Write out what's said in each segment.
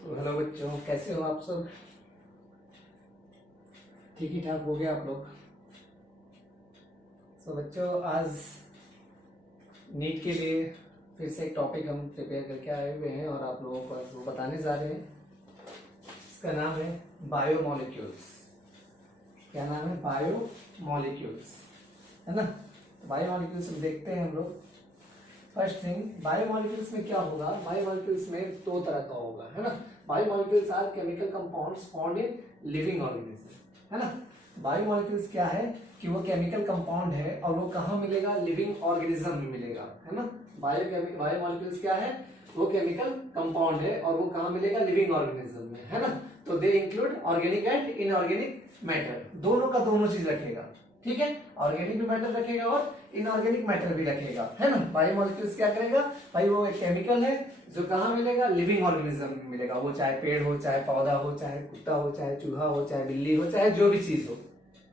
तो हेलो बच्चों, कैसे हो आप सब? ठीक ही ठाक हो गया आप लोग? तो बच्चों, आज नीट के लिए फिर से एक टॉपिक हम प्रिपेयर करके आए हुए हैं और आप लोगों को आज वो बताने जा रहे हैं। इसका नाम है बायोमोलिक्यूल्स। क्या नाम है? बायोमोलिक्यूल्स, है ना। बायोमोलिक्यूल्स देखते हैं हम लोग। फर्स्ट थिंग, बायोमोलिक्यूल्स में क्या होगा? बायोमोलिक्यूल्स में दो तरह का होगा, है ना। Biomolecules are chemical compounds found in living organism, है ना। बायोमोलिक्यूल्स क्या है कि वो केमिकल कंपाउंड है और वो कहाँ मिलेगा? लिविंग ऑर्गेनिज्म में मिलेगा, है ना। बायोमोलिक्यूल्स क्या है? वो केमिकल कंपाउंड है और वो कहाँ मिलेगा? लिविंग ऑर्गेनिज्म में, है ना। तो they include organic and inorganic matter, दोनों का दोनों चीज रखेगा, ठीक है। ऑर्गेनिक भी मैटर रखेगा और इनऑर्गेनिक मैटर भी रखेगा, है ना। बायोमोलिक्यूल्स क्या करेगा भाई? वो एक केमिकल है जो कहाँ मिलेगा? लिविंग ऑर्गेनिज्म में मिलेगा। वो चाहे पेड़ हो, चाहे पौधा हो, चाहे कुत्ता हो, चाहे चूहा हो, चाहे बिल्ली हो, चाहे जो भी चीज हो,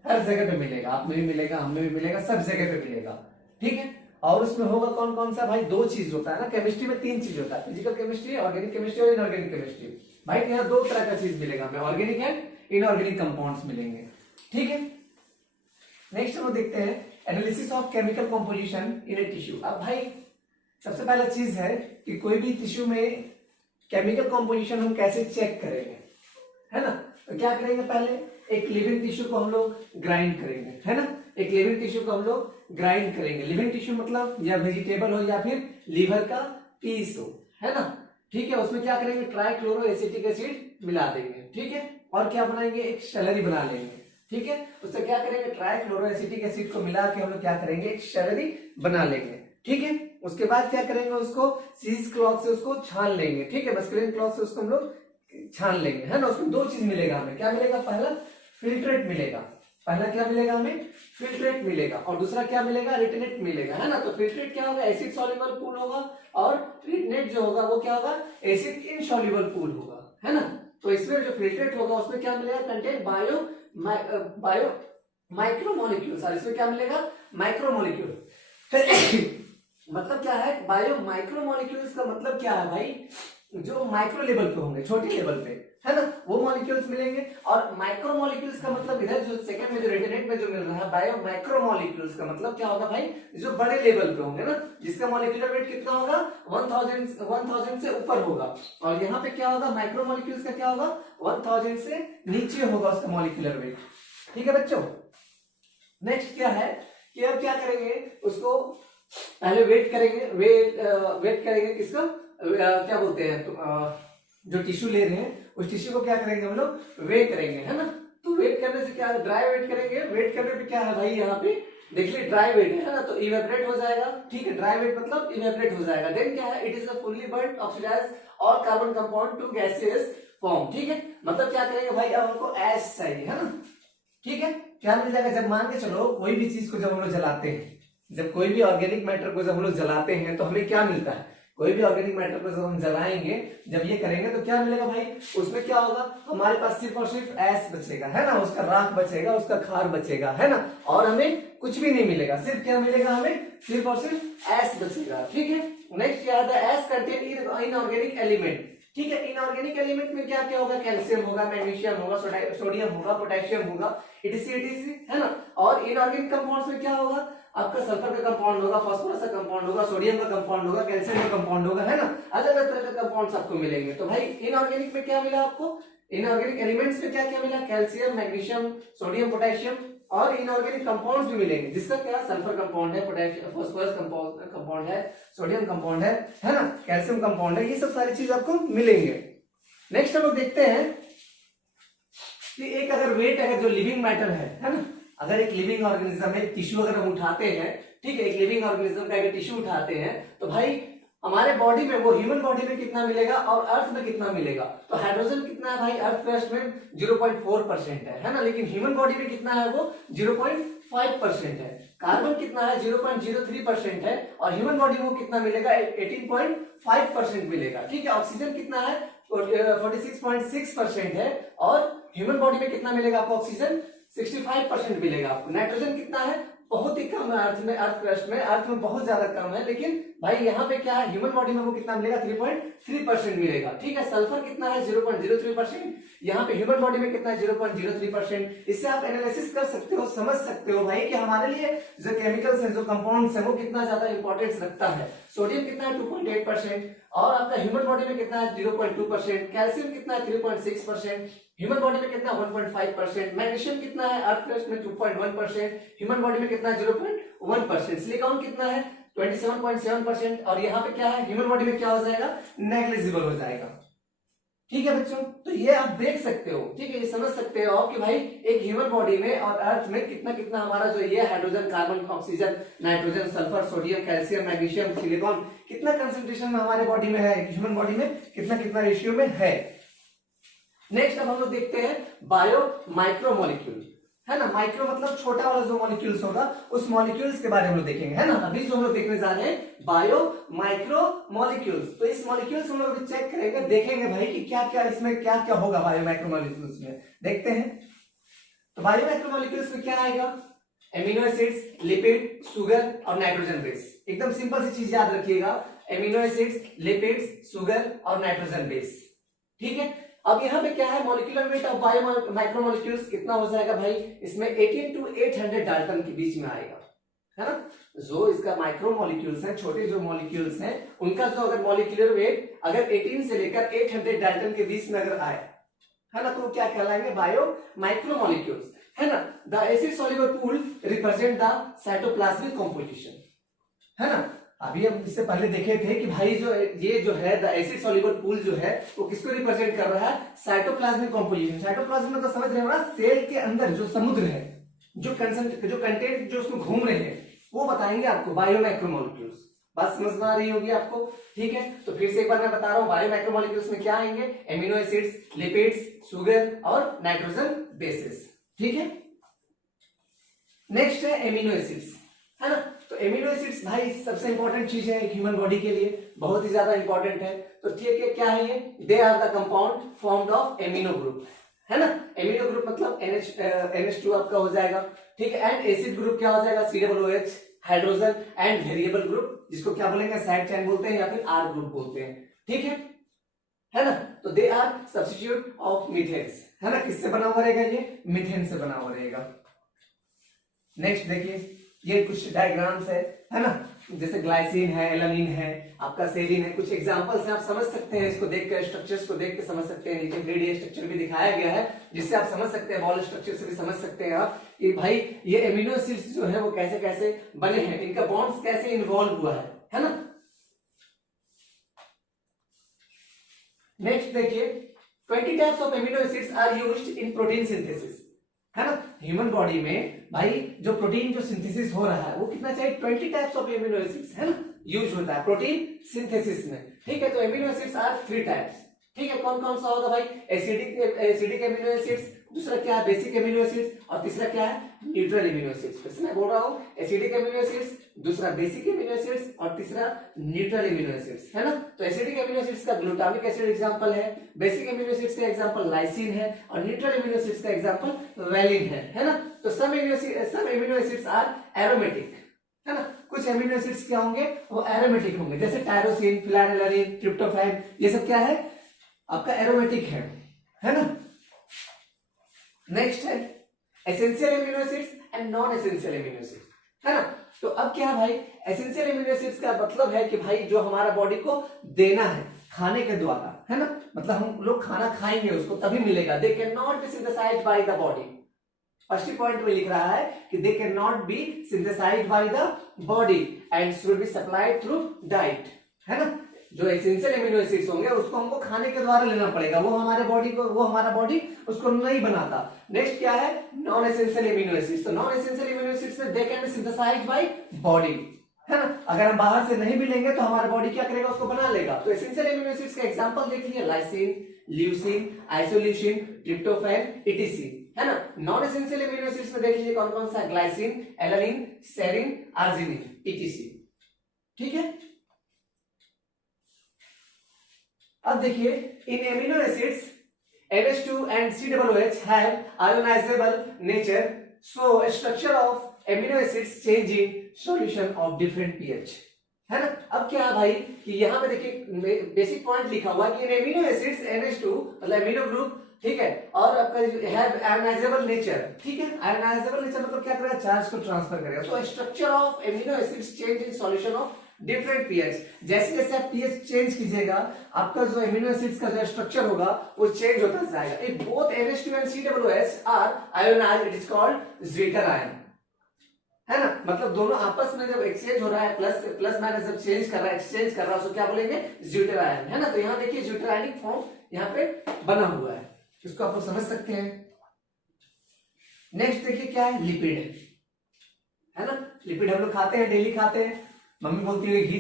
हर जगह पे मिलेगा। आप में भी मिलेगा, हम में भी मिलेगा, सब जगह पे मिलेगा, ठीक है। और उसमें होगा कौन कौन सा भाई? दो चीज होता है ना। केमिस्ट्री में तीन चीज होता है, फिजिकल केमिस्ट्री, ऑर्गेनिक केमिस्ट्री और इनऑर्गेनिक केमिस्ट्री। भाई यहाँ दो तरह का चीज मिलेगा हमें, ऑर्गेनिक एंड इनऑर्गेनिक कंपाउंड्स मिलेंगे, ठीक है। नेक्स्ट हम देखते हैं analysis of chemical composition in a tissue. अब भाई सबसे पहला चीज है कि कोई भी टिश्यू में केमिकल कंपोजिशन हम कैसे चेक करेंगे, है ना। तो क्या करेंगे? पहले एक लिविंग टिश्यू को हम लोग ग्राइंड करेंगे, है ना। एक लिविंग टिश्यू को हम लोग ग्राइंड करेंगे। लिविंग टिश्यू मतलब या वेजिटेबल हो या फिर लीवर का पीस हो, है ना, ठीक है। उसमें क्या करेंगे? ट्राइक्लोरो एसिटिक एसिड मिला देंगे, ठीक है। और क्या बनाएंगे? एक स्लरी बना लेंगे, ठीक है। उससे क्या करेंगे? ट्राइक्लोरो एसिटिक एसिड को मिला के हम लोग क्या करेंगे? एक स्लरी बना लेंगे, ठीक है। उसके बाद क्या करेंगे? उसको सीज क्लॉथ से उसको छान लेंगे, ठीक है। मस्कुलिन क्लॉथ से उसको हम लोग छान लेंगे, है ना। उसमें दो चीज मिलेगा हमें। क्या मिलेगा? पहला फिल्ट्रेट मिलेगा। पहला क्या मिलेगा हमें? फिल्ट्रेट मिलेगा। और दूसरा क्या मिलेगा? रिटेनेट मिलेगा, है ना। तो फिल्ट्रेट क्या होगा? एसिड सॉल्युबल पूल होगा और रिटेनेट जो होगा वो क्या होगा? एसिड इनसॉल्युबल पूल होगा, है ना। तो इसमें जो फिल्ट्रेट होगा उसमें क्या मिलेगा? Content bio micromolecules. और इसमें क्या मिलेगा? माइक्रोमोलिक्यूल। मतलब क्या है? बायो माइक्रोमोलिक्यूल्स का मतलब क्या है भाई? जो माइक्रो लेवल पे होंगे, छोटी लेवल पे, है ना, वो मॉलिक्यूल्स मिलेंगे। और माइक्रोमोलिक्यूल्स का मतलब इधर जो सेकंड में जो रेडिनेट में जो मिल रहा है बायो माइक्रोमोलिक्यूल्स का मतलब क्या होगा भाई? जो बड़े लेवल पे होंगे ना, जिसका मॉलिक्यूलर वेट कितना होगा? 1000 से ऊपर होगा। और यहाँ पे क्या होगा? माइक्रोमोलिक्यूल्स का क्या होगा? 1000 से नीचे होगा उसका मॉलिक्यूलर वेट, ठीक है बच्चों। नेक्स्ट क्या है कि अब क्या करेंगे? उसको पहले वेट करेंगे, वेट करेंगे किसका? क्या बोलते हैं तो, जो टिश्यू ले रहे हैं उस टिश्यू को क्या करेंगे हम लोग? वेट करेंगे, है ना। तो वेट करने से क्या? ड्राई वेट करेंगे। वेट करने पे क्या है भाई? यहाँ पे देख लीजिए ड्राई वेट है ना, तो इवेपोरेट हो जाएगा, ठीक है। ड्राई वेट मतलब इवेपोरेट हो जाएगा। देन क्या है? It is a fully burned oxidized और carbon compound to gaseous form, ठीक है। मतलब क्या करेंगे भाई? अब हमको एश चाहिए, है ना, ठीक है। क्या मिल जाएगा? जब मान के चलो कोई भी चीज को जब हम लोग जलाते हैं, जब कोई भी ऑर्गेनिक मैटर को जब हम लोग जलाते हैं तो हमें क्या मिलता है? कोई भी ऑर्गेनिक मैटर को जब हम जलाएंगे, जब ये करेंगे तो क्या मिलेगा भाई? उसमें क्या होगा? हमारे पास सिर्फ और सिर्फ ऐश बचेगा, है ना, उसका राख बचेगा, उसका खार बचेगा, है ना। और हमें कुछ भी नहीं मिलेगा, सिर्फ क्या मिलेगा हमें? सिर्फ और सिर्फ ऐश बचेगा, ठीक है। नेक्स्ट क्या है? ऐश कंटेन इनऑर्गेनिक एलिमेंट, ठीक है। इनऑर्गेनिक एलिमेंट में क्या क्या होगा? कैल्शियम होगा, मैग्नीशियम होगा, सोडियम होगा, पोटेशियम होगा, इटीसी, है ना। और इनऑर्गेनिक कंपाउंड्स में क्या होगा? आपका सल्फर का कंपाउंड होगा, फास्फोरस का कंपाउंड होगा, सोडियम का कंपाउंड होगा, कैल्शियम का कंपाउंड होगा, है ना। अलग अलग तरह के कंपाउंड्स आपको मिलेंगे। तो भाई इनऑर्गेनिक में क्या मिला आपको? इनऑर्गेनिक एलिमेंट्स में क्या क्या मिला? Calcium, magnesium, sodium, potassium. और इनऑर्गेनिक कंपाउंड्स भी मिलेंगे, जिसका क्या? सल्फर कंपाउंड है, पोटेशियम, फास्फोरस कंपाउंड है, सोडियम कंपाउंड है ना, कैल्शियम कंपाउंड है। ये सब सारी चीज आपको मिलेंगे। नेक्स्ट हम लोग देखते हैं कि एक अगर वेट, अगर जो लिविंग मैटर है ना, अगर एक लिविंग ऑर्गेनिज्म में टिश्यू अगर हम उठाते हैं, ठीक है, एक लिविंग ऑर्गेनिज्म का अगर टिश्यू उठाते हैं तो भाई हमारे बॉडी में, वो ह्यूमन बॉडी में कितना मिलेगा और अर्थ में कितना मिलेगा? तो हाइड्रोजन कितना है भाई? अर्थ क्रस्ट में 0.4% है ना। लेकिन ह्यूमन बॉडी में कितना है? वो 0.5% है। कार्बन कितना है? 0.03% है। और ह्यूमन बॉडी में कितना मिलेगा? 18.5% मिलेगा, ठीक है। ऑक्सीजन कितना है? 46.6% है। और ह्यूमन बॉडी में कितना मिलेगा आपको? ऑक्सीजन 65% मिलेगा आपको। नाइट्रोजन कितना है? बहुत ही कम है अर्थ में, अर्थ क्रस्ट में, अर्थ में बहुत ज्यादा कम है, लेकिन भाई यहाँ पे क्या है, ह्यूमन बॉडी में वो कितना मिलेगा, 3.3% मिलेगा। ठीक है, सल्फर कितना है, 0.03%। यहाँ पे ह्यूमन बॉडी में कितना है, 0.03%। इससे आप एनालिसिस कर सकते हो, समझ सकते हो भाई कि हमारे लिए जो केमिकल्स हैं, जो कंपाउंड्स हैं, वो कितना ज्यादा इंपॉर्टेंस रखता है। सोडियम कितना है, 2.8%, और आपका ह्यूमन बॉडी में कितना है, 0.2%। कैल्शियम कितना है, 3.6%। ह्यूमन बॉडी में कितना, 1.5%। मैग्नीशियम कितना है, अर्थ क्रस्ट में 2.1%। ह्यूमन बॉडी में कितना है, 0.1%। सिलिकॉन कितना है, 27.7%। और यहाँ पे क्या है, ह्यूमन बॉडी में क्या हो जाएगा, नेग्लिजिबल हो जाएगा। ठीक है बच्चों, तो ये आप देख सकते हो, ठीक है, ये समझ सकते हो कि भाई एक ह्यूमन बॉडी में और अर्थ में कितना कितना हमारा जो ये hydrogen, carbon, oxygen, nitrogen, sulphur, sodium, calcium, magnesium, silicon कितना कंसंट्रेशन में हमारे बॉडी में है, ह्यूमन बॉडी में कितना कितना रेशियो में है। नेक्स्ट अब हम लोग देखते हैं बायो माइक्रोमोलिक्यूल, है ना। माइक्रो मतलब छोटा वाला जो मॉलिक्यूल्स होगा, उस मॉलिक्यूल्स के बारे में हम लोग देखेंगे, है ना। अभी जो हम लोग देखने जा रहे हैं बायो माइक्रो मॉलिक्यूल्स। तो इस मॉलिक्यूल्स हम लोग चेक करेंगे, देखेंगे भाई कि क्या क्या इसमें क्या क्या होगा बायो माइक्रो मॉलिक्यूल्स में। देखते हैं, तो बायो माइक्रो मॉलिक्यूल्स में क्या आएगा, एमिनो एसिड्स, लिपिड, शुगर और नाइट्रोजन बेस। एकदम सिंपल सी चीज याद रखिएगा, एमिनो एसिड्स, लिपिड्स, शुगर और नाइट्रोजन बेस। ठीक है, अब यहाँ पे क्या है, molecular weight of bio micromolecules कितना हो जाएगा भाई, इसमें 18 to 800 डाल्टन के बीच में आएगा, है ना। जो इसका माइक्रोमोलिक्यूल्स हैं, छोटे जो मॉलिक्यूल्स हैं, उनका जो अगर मॉलिक्यूलर वेट अगर 18 से लेकर 800 डाल्टन के बीच में अगर आए, है ना, तो क्या कहलाएंगे, बायो माइक्रोमोलिक्यूल्स, है ना। The acid soluble pool represent the cytoplasmic composition, है ना। अभी हम इससे पहले देखे थे कि भाई जो ये जो है द एसिड सॉल्युबल पूल जो है वो किसको रिप्रेजेंट कर रहा है, साइटोप्लाज्मिक कंपोजिशन। साइटोप्लाज्म में तो समझ रहे हो ना, सेल के अंदर जो समुद्र है, जो कंटेंट जो उसमें घूम रहे हैं, वो बताएंगे आपको बायो माइक्रोमोलिक्यूल्स। बात समझ में आ रही होगी आपको, ठीक है। तो फिर से एक बार मैं बता रहा हूँ, बायो माइक्रोमोलिक्यूल्स में क्या आएंगे, एमिनो एसिड्स, लिपिड्स, शुगर और नाइट्रोजन बेसिस। ठीक है, नेक्स्ट है एमिनो एसिड्स, है ना। तो एमिनो एसिड्स भाई सबसे इंपॉर्टेंट चीज है ह्यूमन बॉडी के लिए, बहुत ही ज्यादा इंपॉर्टेंट है। तो ठीक है, क्या है ये, they are the compound formed of amino group, है ना। एमिनो ग्रुप मतलब NH2 आपका हो जाएगा, ठीक है। एंड एसिड ग्रुप क्या हो जाएगा, COOH, hydrogen. And variable group जिसको क्या बोलेंगे, साइड चेन बोलते हैं या फिर R ग्रुप बोलते हैं, ठीक है ना। तो दे आर सब्स्टिट्यूट ऑफ मीथेन्स, है ना। किससे बना हुआ रहेगा, ये मीथेन से बना हुआ रहेगा। नेक्स्ट देखिए, ये कुछ डायग्राम्स है ना, जैसे ग्लाइसिन है, एलानिन है, आपका सेरीन है, कुछ एग्जांपल्स हैं, आप समझ सकते हैं, इसको देखकर, स्ट्रक्चर्स को देख के समझ सकते हैं। नीचे 3D स्ट्रक्चर भी दिखाया गया है, जिससे आप समझ सकते हैं, बॉल स्ट्रक्चर से भी समझ सकते हैं आप कि भाई ये एमिनो एसिड्स जो है वो कैसे कैसे बने हैं, इनका बॉन्ड्स कैसे इन्वॉल्व हुआ है ना। नेक्स्ट देखिए, 20 types of amino acids are used in protein synthesis, है ना। ह्यूमन बॉडी में भाई जो प्रोटीन जो सिंथेसिस हो रहा है वो कितना चाहिए, 20 टाइप्स ऑफ एमिनो एसिड्स, है ना, यूज होता है प्रोटीन सिंथेसिस में। ठीक है, तो एमिनो एसिड्स आर 3 टाइप्स। ठीक है, कौन कौन सा होगा भाई, एसिडिक एमिनो एसिड्स, दूसरा क्या है बेसिक एमिनो एसिड्स, और तीसरा क्या है न्यूट्रल एमिनो एसिड्स। फिर से मैं बोल रहा हूँ, एसिडिक एमिनो एसिड्स, दूसरा बेसिक एमिनो एसिड्स और तीसरा न्यूट्रल एमिनो एसिड्स, है ना। तो एसिडिक एमिनो एसिड्स का ग्लूटामिक एसिड एग्जांपल है, बेसिक एमिनो एसिड्स का एग्जांपल लाइसिन है, और न्यूट्रल एमिनो एसिड्स का एग्जांपल वैलिन है ना। तो सम एमिनो एसिड्स आर एरोमेटिक, है ना। कुछ एमिनो एसिड्स क्या होंगे, वो एरोमेटिक होंगे, जैसे टायरोसिन, फिनाइलएलनिन, ट्रिप्टोफैन, ये सब क्या है आपका एरोमेटिक है ना। नेक्स्ट है essential amino acids and non essential amino acids, है ना। तो अब क्या है भाई, एसेंशियल एमिनो एसिड्स का मतलब है कि भाई जो हमारा बॉडी को देना है खाने के द्वारा, है ना, मतलब हम लोग खाना खाएंगे उसको तभी मिलेगा। They can not be synthesised by the body, first point में लिख रहा है कि they can not be synthesised by the body and should be supplied through diet, है ना। जो एसेंशियल एमिनो एसिड्स होंगे उसको हमको खाने के द्वारा लेना पड़ेगा, वो हमारा बॉडी उसको नहीं बनाता। नेक्स्ट क्या है, नॉन एसेंशियल एमिनो एसिड्स। तो नॉन एसेंशियल एमिनो एसिड्स में they can be synthesised by body, है ना। अगर हम बाहर से नहीं भी लेंगे तो हमारा बॉडी क्या करेगा, उसको बना लेगा। तो एसेंशियल एमिनो एसिड्स का एग्जांपल देखिए, lysine, leucine, isoleucine, tryptophan, ETC, है ना। नॉन एसेंशियल एमिनो एसिड्स में देख लीजिए कौन कौन सा, glycine, alanine, serine, arginine, ETC, ठीक है। अब देखिए, इन amino acids NH2 and COOH have ionizable nature, so structure of amino acids change in solution of different pH, है ना। अब क्या है भाई कि यहाँ पे देखिए बेसिक पॉइंट लिखा हुआ है कि एमिनो एसिड्स NH2 मतलब एमिनो ग्रुप, ठीक है, और आपका हैव आयनाइजेबल नेचर, ठीक है। आयनाइजेबल नेचर मतलब क्या करेगा, चार्ज को ट्रांसफर करेगा। So structure of amino acids change in solution of different pH. जैसे जैसे आप पीएच चेंज कीजिएगा आपका जो एमिनो एसिड्स का जो स्ट्रक्चर होगा वो चेंज होता जाएगा। If both NH2 and COOH are ionised it is called zwitter ion, है ना। मतलब दोनों आपस में जब एक्सचेंज हो रहा है, प्लस प्लस माइनस जब चेंज कर रहा है, एक्सचेंज कर रहा है, उसको क्या बोलेंगे, ज्विटर आयन, है ना। तो यहाँ देखिए ज्विटर आयनिक फॉर्म यहाँ पे बना हुआ है, इसको आप लोग समझ सकते हैं। नेक्स्ट देखिए क्या है, लिपिड, है ना। लिपिड हम लोग खाते हैं, डेली खाते हैं। मम्मी बोलती है घी,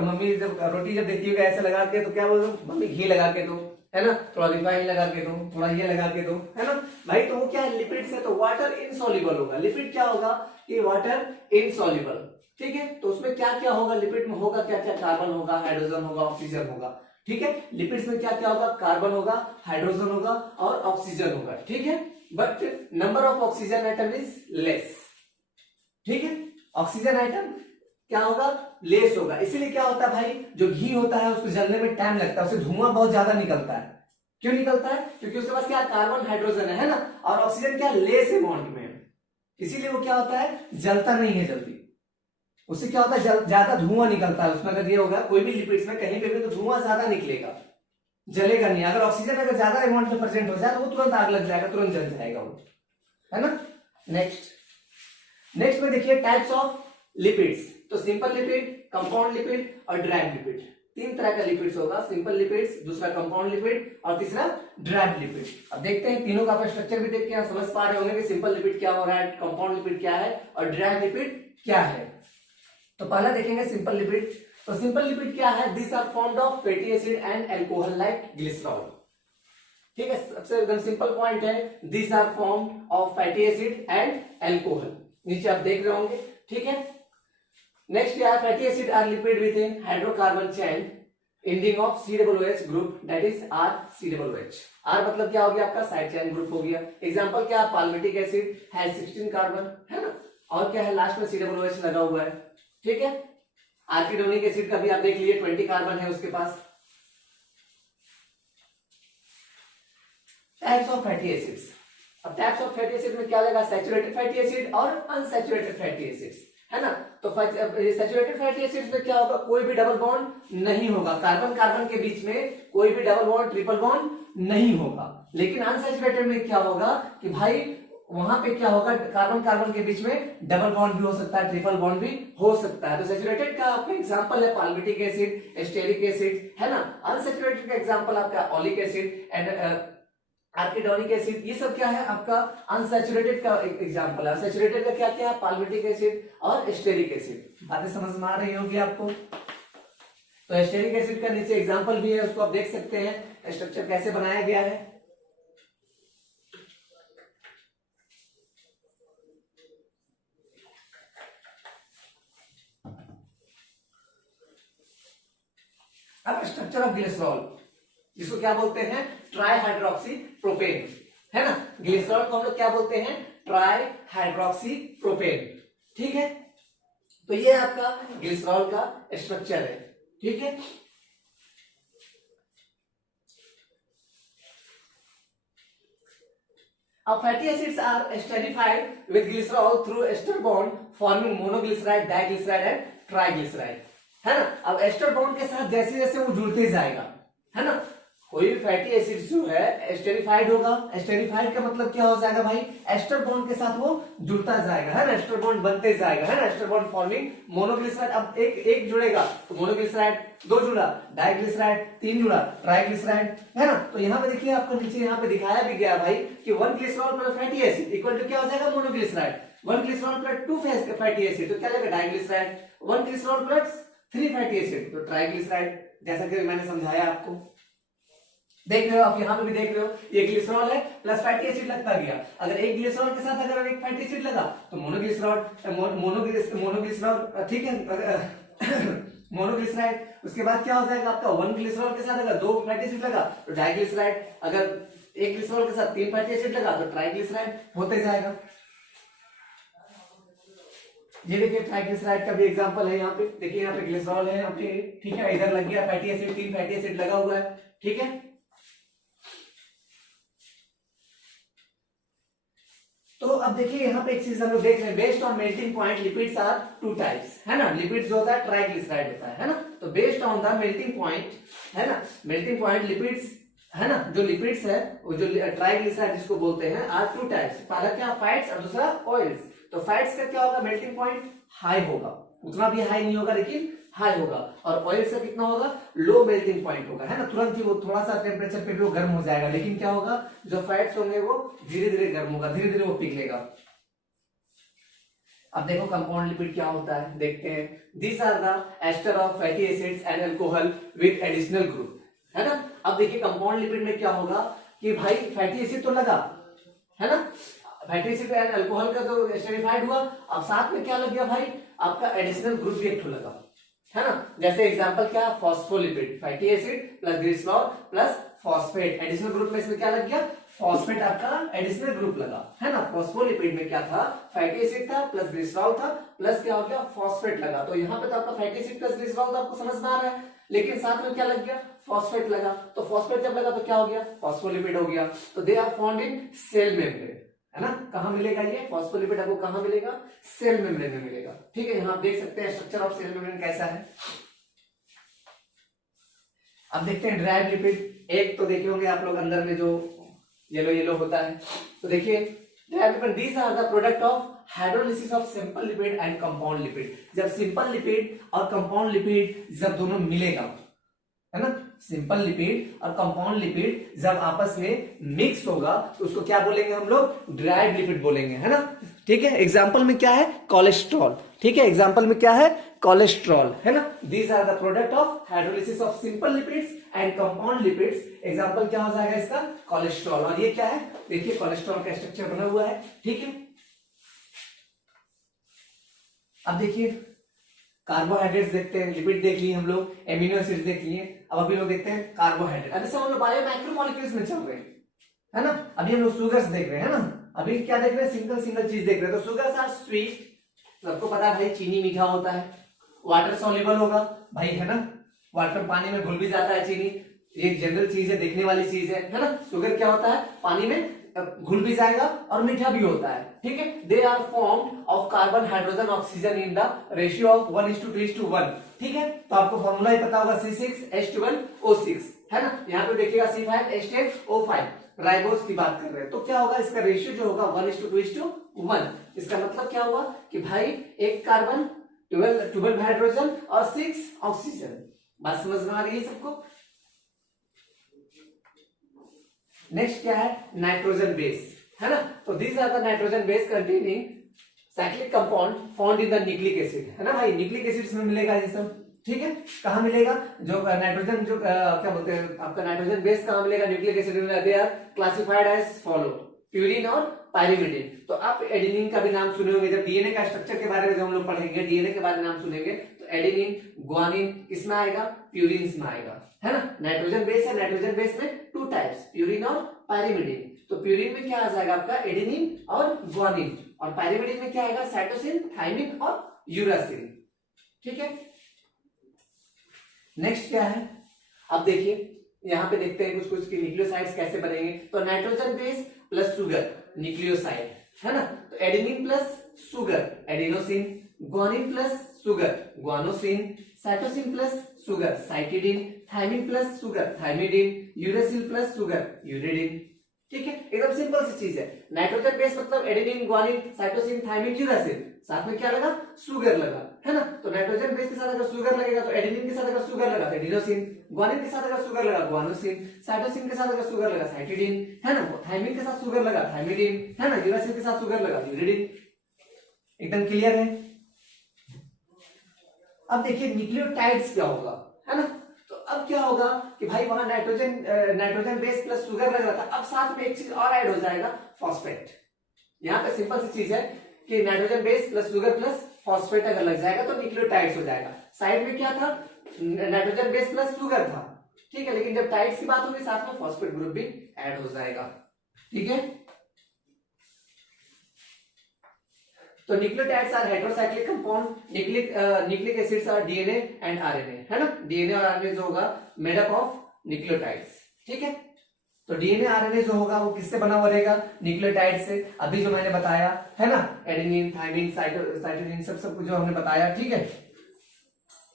मम्मी जब रोटी जब देती है ऐसे लगा के, तो क्या बोलते, मम्मी घी लगा के दो, है ना, थोड़ा रिफाइन लगा के दो, थोड़ा ये लगा के दो, है ना भाई। तो वो क्या है, लिपिड से तो वाटर इनसॉल्युबल होगा। लिपिड क्या होगा कि वाटर इनसॉल्युबल, ठीक है। तो उसमें क्या क्या होगा, लिपिड में होगा क्या क्या, कार्बन होगा, हाइड्रोजन होगा, ऑक्सीजन होगा, ठीक है। लिपिड्स में क्या क्या होगा, कार्बन होगा, हाइड्रोजन होगा और ऑक्सीजन होगा, ठीक है। But number of oxygen atom is less, ठीक है। ऑक्सीजन आइटम क्या होगा, लेस होगा। इसीलिए क्या होता है भाई, जो घी होता है उसको जलने में टाइम लगता है, उससे धुआं बहुत ज्यादा निकलता है। क्यों निकलता है, क्योंकि उसके पास क्या कार्बन हाइड्रोजन है ना, और ऑक्सीजन क्या लेस अमाउंट में है, इसीलिए वो क्या होता है, जलता नहीं है जल्दी। उससे क्या होता है, ज्यादा धुआं निकलता है उसमें। अगर ये होगा कोई भी लिपिड्स में कहीं पे भी, तो धुआं ज्यादा निकलेगा, जलेगा नहीं। अगर ऑक्सीजन अगर ज्यादा अमाउंट में प्रेजेंट हो जाए तो वो तुरंत आग लग जाएगा, तुरंत जल जाएगा वो, है ना। नेक्स्ट में देखिए टाइप्स ऑफ लिपिड्स। तो सिंपल लिपिड, कंपाउंड लिपिड और ड्राइव लिपिड, तीन तरह का लिपिड्स होगा। सिंपल लिपिड्स, दूसरा कंपाउंड लिपिड और तीसरा ड्राइव लिपिड। अब देखते हैं तीनों का स्ट्रक्चर भी देख के आप समझ पा रहे होंगे कि सिंपल लिपिड क्या हो रहा है, कंपाउंड लिपिड क्या है और ड्राइव लिपिड क्या है। तो पहला देखेंगे सिंपल लिपिड। तो सिंपल लिपिड क्या है, this are formed of fatty acid and alcohol like glycerol, ठीक है। सबसे एकदम सिंपल पॉइंट है, this are formed of fatty acid and alcohol, नीचे आप देख रहे होंगे, ठीक है। नेक्स्ट क्या है, fatty acid are lipid with a hydrocarbon chain ending of COOH group, that is RCOOH। R मतलब क्या हो गया आपका, साइड चेन ग्रुप हो गया। एग्जांपल क्या, पाल्मिटिक एसिड है 16 कार्बन, है ना, और क्या है लास्ट में COOH लगा हुआ है, ठीक है। आर्किडोनिक एसिड का भी आप देख लीजिए 20 कार्बन है उसके पास। Types of fatty acids. अब टाइप्स ऑफ फैटी एसिड में क्या लगा, सैचुरेटेड फैटी एसिड और अनसैचुरेटेड फैटी एसिड्स, है ना। तो सैचुरेटेड फैटी एसिड्स में क्या होगा, कोई भी डबल बॉन्ड नहीं होगा, कार्बन कार्बन के बीच में कोई भी डबल बॉन्ड ट्रिपल बॉन्ड नहीं होगा। लेकिन अनसैचुरेटेड में क्या होगा कि भाई वहां पे क्या होगा, कार्बन कार्बन के बीच में डबल बॉन्ड भी हो सकता है, ट्रिपल बॉन्ड भी हो सकता है। तो सैचुरेटेड का आपका एग्जांपल है पाल्मिटिक एसिड, एस्टेरिक एसिड, है ना। अनसैचुरेटेड का एग्जांपल आपका oleic acid and arachidonic acid, ये सब क्या है आपका अनसैचुरेटेड का एग्जांपल है। सैचुरेटेड का क्या क्या है, पाल्मिटिक एसिड और एस्टेरिक एसिड। बातें समझ में आ रही होगी आपको। तो एस्टेरिक एसिड का नीचे एग्जांपल भी है, उसको आप देख सकते हैं स्ट्रक्चर कैसे बनाया गया है। अब स्ट्रक्चर ऑफ ग्लिसरॉल, जिसको क्या बोलते हैं, ट्राई हाइड्रोक्सी प्रोपेन, है ना। ग्लिसरॉल को हम लोग क्या बोलते हैं, ट्राई हाइड्रोक्सी प्रोपेन, ठीक है। तो ये आपका ग्लिसरॉल का स्ट्रक्चर है, ठीक है। अब fatty acids are esterified with glycerol through ester bond forming monoglyceride, diglyceride and triglyceride, है ना। अब एस्टर बॉन्ड के साथ जैसे जैसे वो जुड़ते जाएगा, है ना, कोई भी फैटी एसिड जो है एस्टेरिफाइड होगा। एस्टेरिफाइड का मतलब क्या हो जाएगा भाई, एस्टर बॉन्ड के साथ वो जुड़ता जाएगा, है ना, एस्टर बॉन्ड बनते जाएगा, है ना। Ester bond forming monoglyceride. अब एक जुड़ेगा तो मोनोग्लिसराइड, दो जुड़ा डाइग्लिसराइड, तीन जुड़ा ट्राइग्लिसराइड, है ना। तो यहाँ पे देखिए आपको नीचे यहाँ पे दिखाया भी गया भाई कि 1 glycerol plus fatty acid equal to क्या हो जाएगा, monoglyceride. 1 glycerol plus 2 fatty acid तो क्या लगेगा, diglyceride. 1 glycerol plus 3 fatty acid तो ट्राइग्लिसराइड, जैसा कि मैंने समझाया आपको। देख रहे हो आप, यहाँ पे भी देख रहे हो, ये ग्लिसरॉल है प्लस फैटी एसिड लगता गया। अगर एक ग्लिसरॉल के साथ अगर एक फैटी एसिड लगा तो मोनोग्लिसरॉल, ठीक है, मोनोग्लिसराइड। उसके बाद क्या हो जाएगा आपका, 1 ग्लिसरॉल के साथ अगर 2 फैटी एसिड लगा तो डाइग्लिसराइड। अगर एक ग्लिसरॉल के साथ 3 फैटी एसिड लगा तो ट्राइग्लिसराइड होते जाएगा। ये देखिए ट्राइग्लिसराइड का भी एग्जांपल है यहाँ पे, देखिए यहाँ पे ग्लिसरॉल है यहाँ पे, ठीक है, इधर लग गया फैटी एसिड, 3 फैटी एसिड लगा हुआ है, ठीक है। तो अब देखिए यहाँ पे एक चीज हम लोग देख रहे हैं, based on melting point lipids are 2 types, है ना। लिपिड्स जो होता है ट्राइग्लिसराइड होता है ना। तो based on the melting point, है ना, मेल्टिंग पॉइंट लिपिड्स, है ना, जो लिपिड्स है वो जो ट्राइग्लिसराइड जिसको बोलते हैं आर 2 टाइप्स, पहला क्या फैट्स और दूसरा ऑयल्स। तो फैट्स का क्या होगा, मेल्टिंग पॉइंट हाई होगा, उतना भी हाई नहीं होगा लेकिन हाई होगा, और ऑयल से कितना होगा, लो मेल्टिंग पॉइंट होगा, है ना, तुरंत ही वो थोड़ा सा टेम्परेचर पे भी वो गर्म हो जाएगा, लेकिन क्या होगा, जो फैट्स होंगे वो धीरे धीरे गर्म होगा, धीरे धीरे वो पिघलेगा। अब देखो कंपाउंड लिपिड क्या होता है, देखते हैं। These are the ester of fatty acids and alcohol with additional group, है ना। अब देखिए कंपाउंड लिपिड में क्या होगा कि भाई फैटी एसिड तो लगा, है ना, फैटी एसिड एंड अल्कोहल का जो एस्टरिफाइड हुआ, अब साथ में क्या लग गया भाई, आपका एडिशनल ग्रुप भी एक ठो लगा, है ना। जैसे एग्जांपल क्या, phospholipid, fatty acid plus glycerol plus phosphate, additional group में इसमें क्या लग गया, फॉस्फेट आपका एडिशनल ग्रुप लगा, है ना। फॉस्फोलिपिड में क्या था, फैटी एसिड था प्लस ग्लिसरॉल था प्लस क्या हो गया, फॉस्फेट लगा। तो यहाँ पे तो आपका फैटी एसिड प्लस ग्लिसरॉल तो आपको समझ में आ रहा है, लेकिन साथ में क्या लग गया, फॉस्फेट लगा। तो फॉस्फेट जब लगा तो क्या हो गया, फॉस्फोलिपिड हो गया। तो they are found in cell membrane, है ना। कहां मिलेगा ये फॉस्फोलिपिड, आपको कहां मिलेगा, सेल मेम्ब्रेन में मिलेगा, ठीक है। यहां आप देख सकते हैं स्ट्रक्चर ऑफ सेल मेम्ब्रेन कैसा है। अब देखते हैं ड्राइव लिपिड, एक तो देखे होंगे आप लोग अंदर में जो येलो येलो होता है, तो देखिए derived lipid, these are the product of hydrolysis of simple lipid and compound lipid. जब सिंपल लिपिड और कंपाउंड लिपिड जब दोनों मिलेगा, है ना, सिंपल लिपिड और कंपाउंड लिपिड जब आपस में मिक्स होगा तो उसको क्या बोलेंगे हम लोग, ड्राइव लिपिड बोलेंगे, है ना, ठीक है। एग्जांपल में क्या है, कोलेस्ट्रॉल, ठीक है, एग्जांपल में क्या है, कोलेस्ट्रॉल, है ना। These are the product of hydrolysis of simple lipids and compound lipids. Example क्या हो जाएगा इसका, कोलेस्ट्रॉल। और ये क्या है, देखिए कोलेस्ट्रॉल का स्ट्रक्चर बना हुआ है, ठीक है। अब देखिए कार्बोहाइड्रेट्स देखते हैं, लिपिड देख लिए हम लोग, एमिनो एसिड्स देख लिए, अब अभी लोग देखते हैं कार्बोहाइड्रेट। अभी सब हम लोग बायो माइक्रोमोलिक्यूल्स में चल रहे हैं, है ना। अभी हम लोग शुगर्स देख रहे हैं, है ना, अभी क्या देख रहे हैं, सिंगल सिंगल चीज देख रहे हैं। तो शुगर्स आर स्वीट, सबको पता है भाई चीनी मीठा होता है, वाटर सॉल्युबल होगा भाई, है ना, वाटर पानी में घुल भी जाता है चीनी, एक जनरल चीज है, देखने वाली चीज है ना। शुगर क्या होता है, पानी में घुल भी जाएगा और मीठा भी होता है, ठीक है। They are formed of carbon hydrogen oxygen in the ratio of 1:2:1, ठीक है। तो आपको फॉर्मूला ही पता होगा, C6H12O6, है ना। यहाँ पे देखिएगा C5H10O5, राइबोस की बात कर रहे हैं। तो क्या होगा, इसका रेशियो जो होगा 1:2:1। इसका मतलब क्या हुआ कि भाई एक कार्बन 12 हाइड्रोजन और 6 ऑक्सीजन। बात समझ में आ रही है सबको। नेक्स्ट क्या है, नाइट्रोजन बेस, है ना। तो these are the nitrogen base containing cyclic compound found in the nucleic acid, है ना भाई, न्यूक्लिक एसिड में मिलेगा ये सब, ठीक है। कहां मिलेगा, जो नाइट्रोजन जो क्या बोलते हैं आपका नाइट्रोजन बेस कहां मिलेगा, न्यूक्लिक एसिड में। They are classified as follow, purine और पायरिमिडिन। तो आप एडेनिन का भी नाम सुने होंगे, जब डीएनए का स्ट्रक्चर के बारे में जब हम लोग पढ़ेंगे, डीएनए के बारे में नाम सुनेंगे, तो एडेनिन, ग्वानिन किसमें आएगा, प्यूरिन इसमें आएगा, है ना। नाइट्रोजन बेस है, नाइट्रोजन बेस में 2 टाइप्स, प्यूरिन और पायरिमिडिन। तो प्यूरिन में क्या आ जाएगा आपका, एडेनिन और ग्वानिन, और पायरिमिडिन में क्या आएगा, साइटोसिन, थाइमिन और यूरासिल, ठीक है। नेक्स्ट क्या है, अब देखिए यहां पे देखते हैं कुछ कुछ की न्यूक्लियोसाइड्स कैसे बनेंगे। तो nitrogen base plus sugar nucleoside, है ना। तो adenine plus sugar adenosine, guanine plus sugar guanosine, cytosine plus sugar cytidine, thymine plus sugar thymidine, uracil plus sugar uridine, ठीक है। एकदम सिंपल सी चीज है। नाइट्रोजन बेस मतलब adenine, guanine, cytosine, thymine, uracil, साथ में क्या लगा, शुगर लगा, है ना। तो नाइट्रोजन बेस के साथ अगर शुगर लगेगा तो एडेनिन के साथ अगर शुगर लगा तो एडिनोसिन, ग्वानिन के साथ अगर शुगर लगा ग्वानोसिन, साइटोसिन के साथ अगर शुगर लगा साइटिडिन, है ना, थाइमिन के साथ शुगर लगा थाइमिडिन, है ना, यूरासिल के साथ शुगर लगा यूरिडिन। एकदम क्लियर है। अब देखिए न्यूक्लियोटाइड्स क्या होगा, है ना। तो अब क्या होगा कि भाई वहां नाइट्रोजन बेस प्लस शुगर लग रहा था, अब साथ में एक चीज और ऐड हो जाएगा, फॉस्फेट। यहाँ पे सिंपल सी चीज है कि nitrogen base plus sugar plus phosphate अगर लग जाएगा तो न्यूक्लियोटाइड्स हो जाएगा। साइड में क्या था, नाइट्रोजन बेस प्लस शुगर था, ठीक है, लेकिन जब टाइड्स की बात होगी साथ में फॉस्फेट ग्रुप भी ऐड हो जाएगा, ठीक है। तो nucleotides are heterocyclic compound, nucleic acids are DNA and RNA, है ना। डीएनए और आरएनए जो होगा मेड अप ऑफ न्यूक्लियोटाइड्स, ठीक है। तो डीएनए आरएनए जो होगा वो किससे बना हुआ रहेगा, न्यूक्लियोटाइड से, अभी जो मैंने बताया है ना, एडेनिन, थाइमिन, साइटोसिन, सब कुछ जो हमने बताया, ठीक है।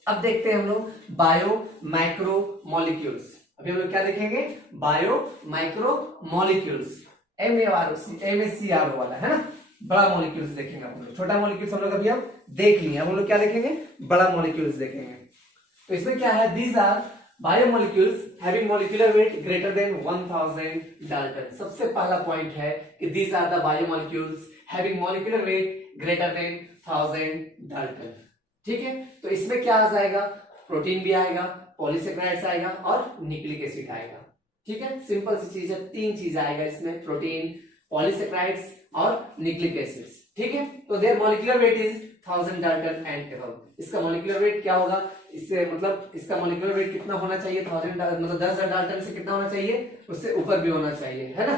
अब देखते हैं हम लोग बायो माइक्रो मॉलिक्यूल्स। अभी हम लोग क्या देखेंगे, बायो माइक्रो मॉलिक्यूल्स, MACRO वाला, है ना। बड़ा मॉलिक्यूल्स देखेंगे हम लोग, छोटा मॉलिक्यूल्स हम लोग अभी अब देख लिए, अब हम लोग क्या देखेंगे, बड़ा मॉलिक्यूल्स देखेंगे। तो इसमें क्या है, these are biomolecules having molecular weight greater than 1000 dalton. सबसे पहला पॉइंट है कि these are the biomolecules having molecular weight greater than 1000 dalton, ठीक है। तो इसमें क्या आ जाएगा, प्रोटीन भी आएगा, पॉलीसेकेराइड्स आएगा और न्यूक्लिक एसिड आएगा, ठीक है। सिंपल सी चीज है, तीन चीज आएगा इसमें, प्रोटीन, पॉलीसेकेराइड्स और न्यूक्लिक एसिड्स, ठीक है। तो their molecular weight is 1000 dalton and above. इसका मॉलिक्यूलर वेट क्या होगा, इससे मतलब इसका मॉलिक्यूलर वेट कितना होना चाहिए, 1000 मतलब 10,000 डाल्टन से कितना होना चाहिए, उससे ऊपर भी होना चाहिए, है ना।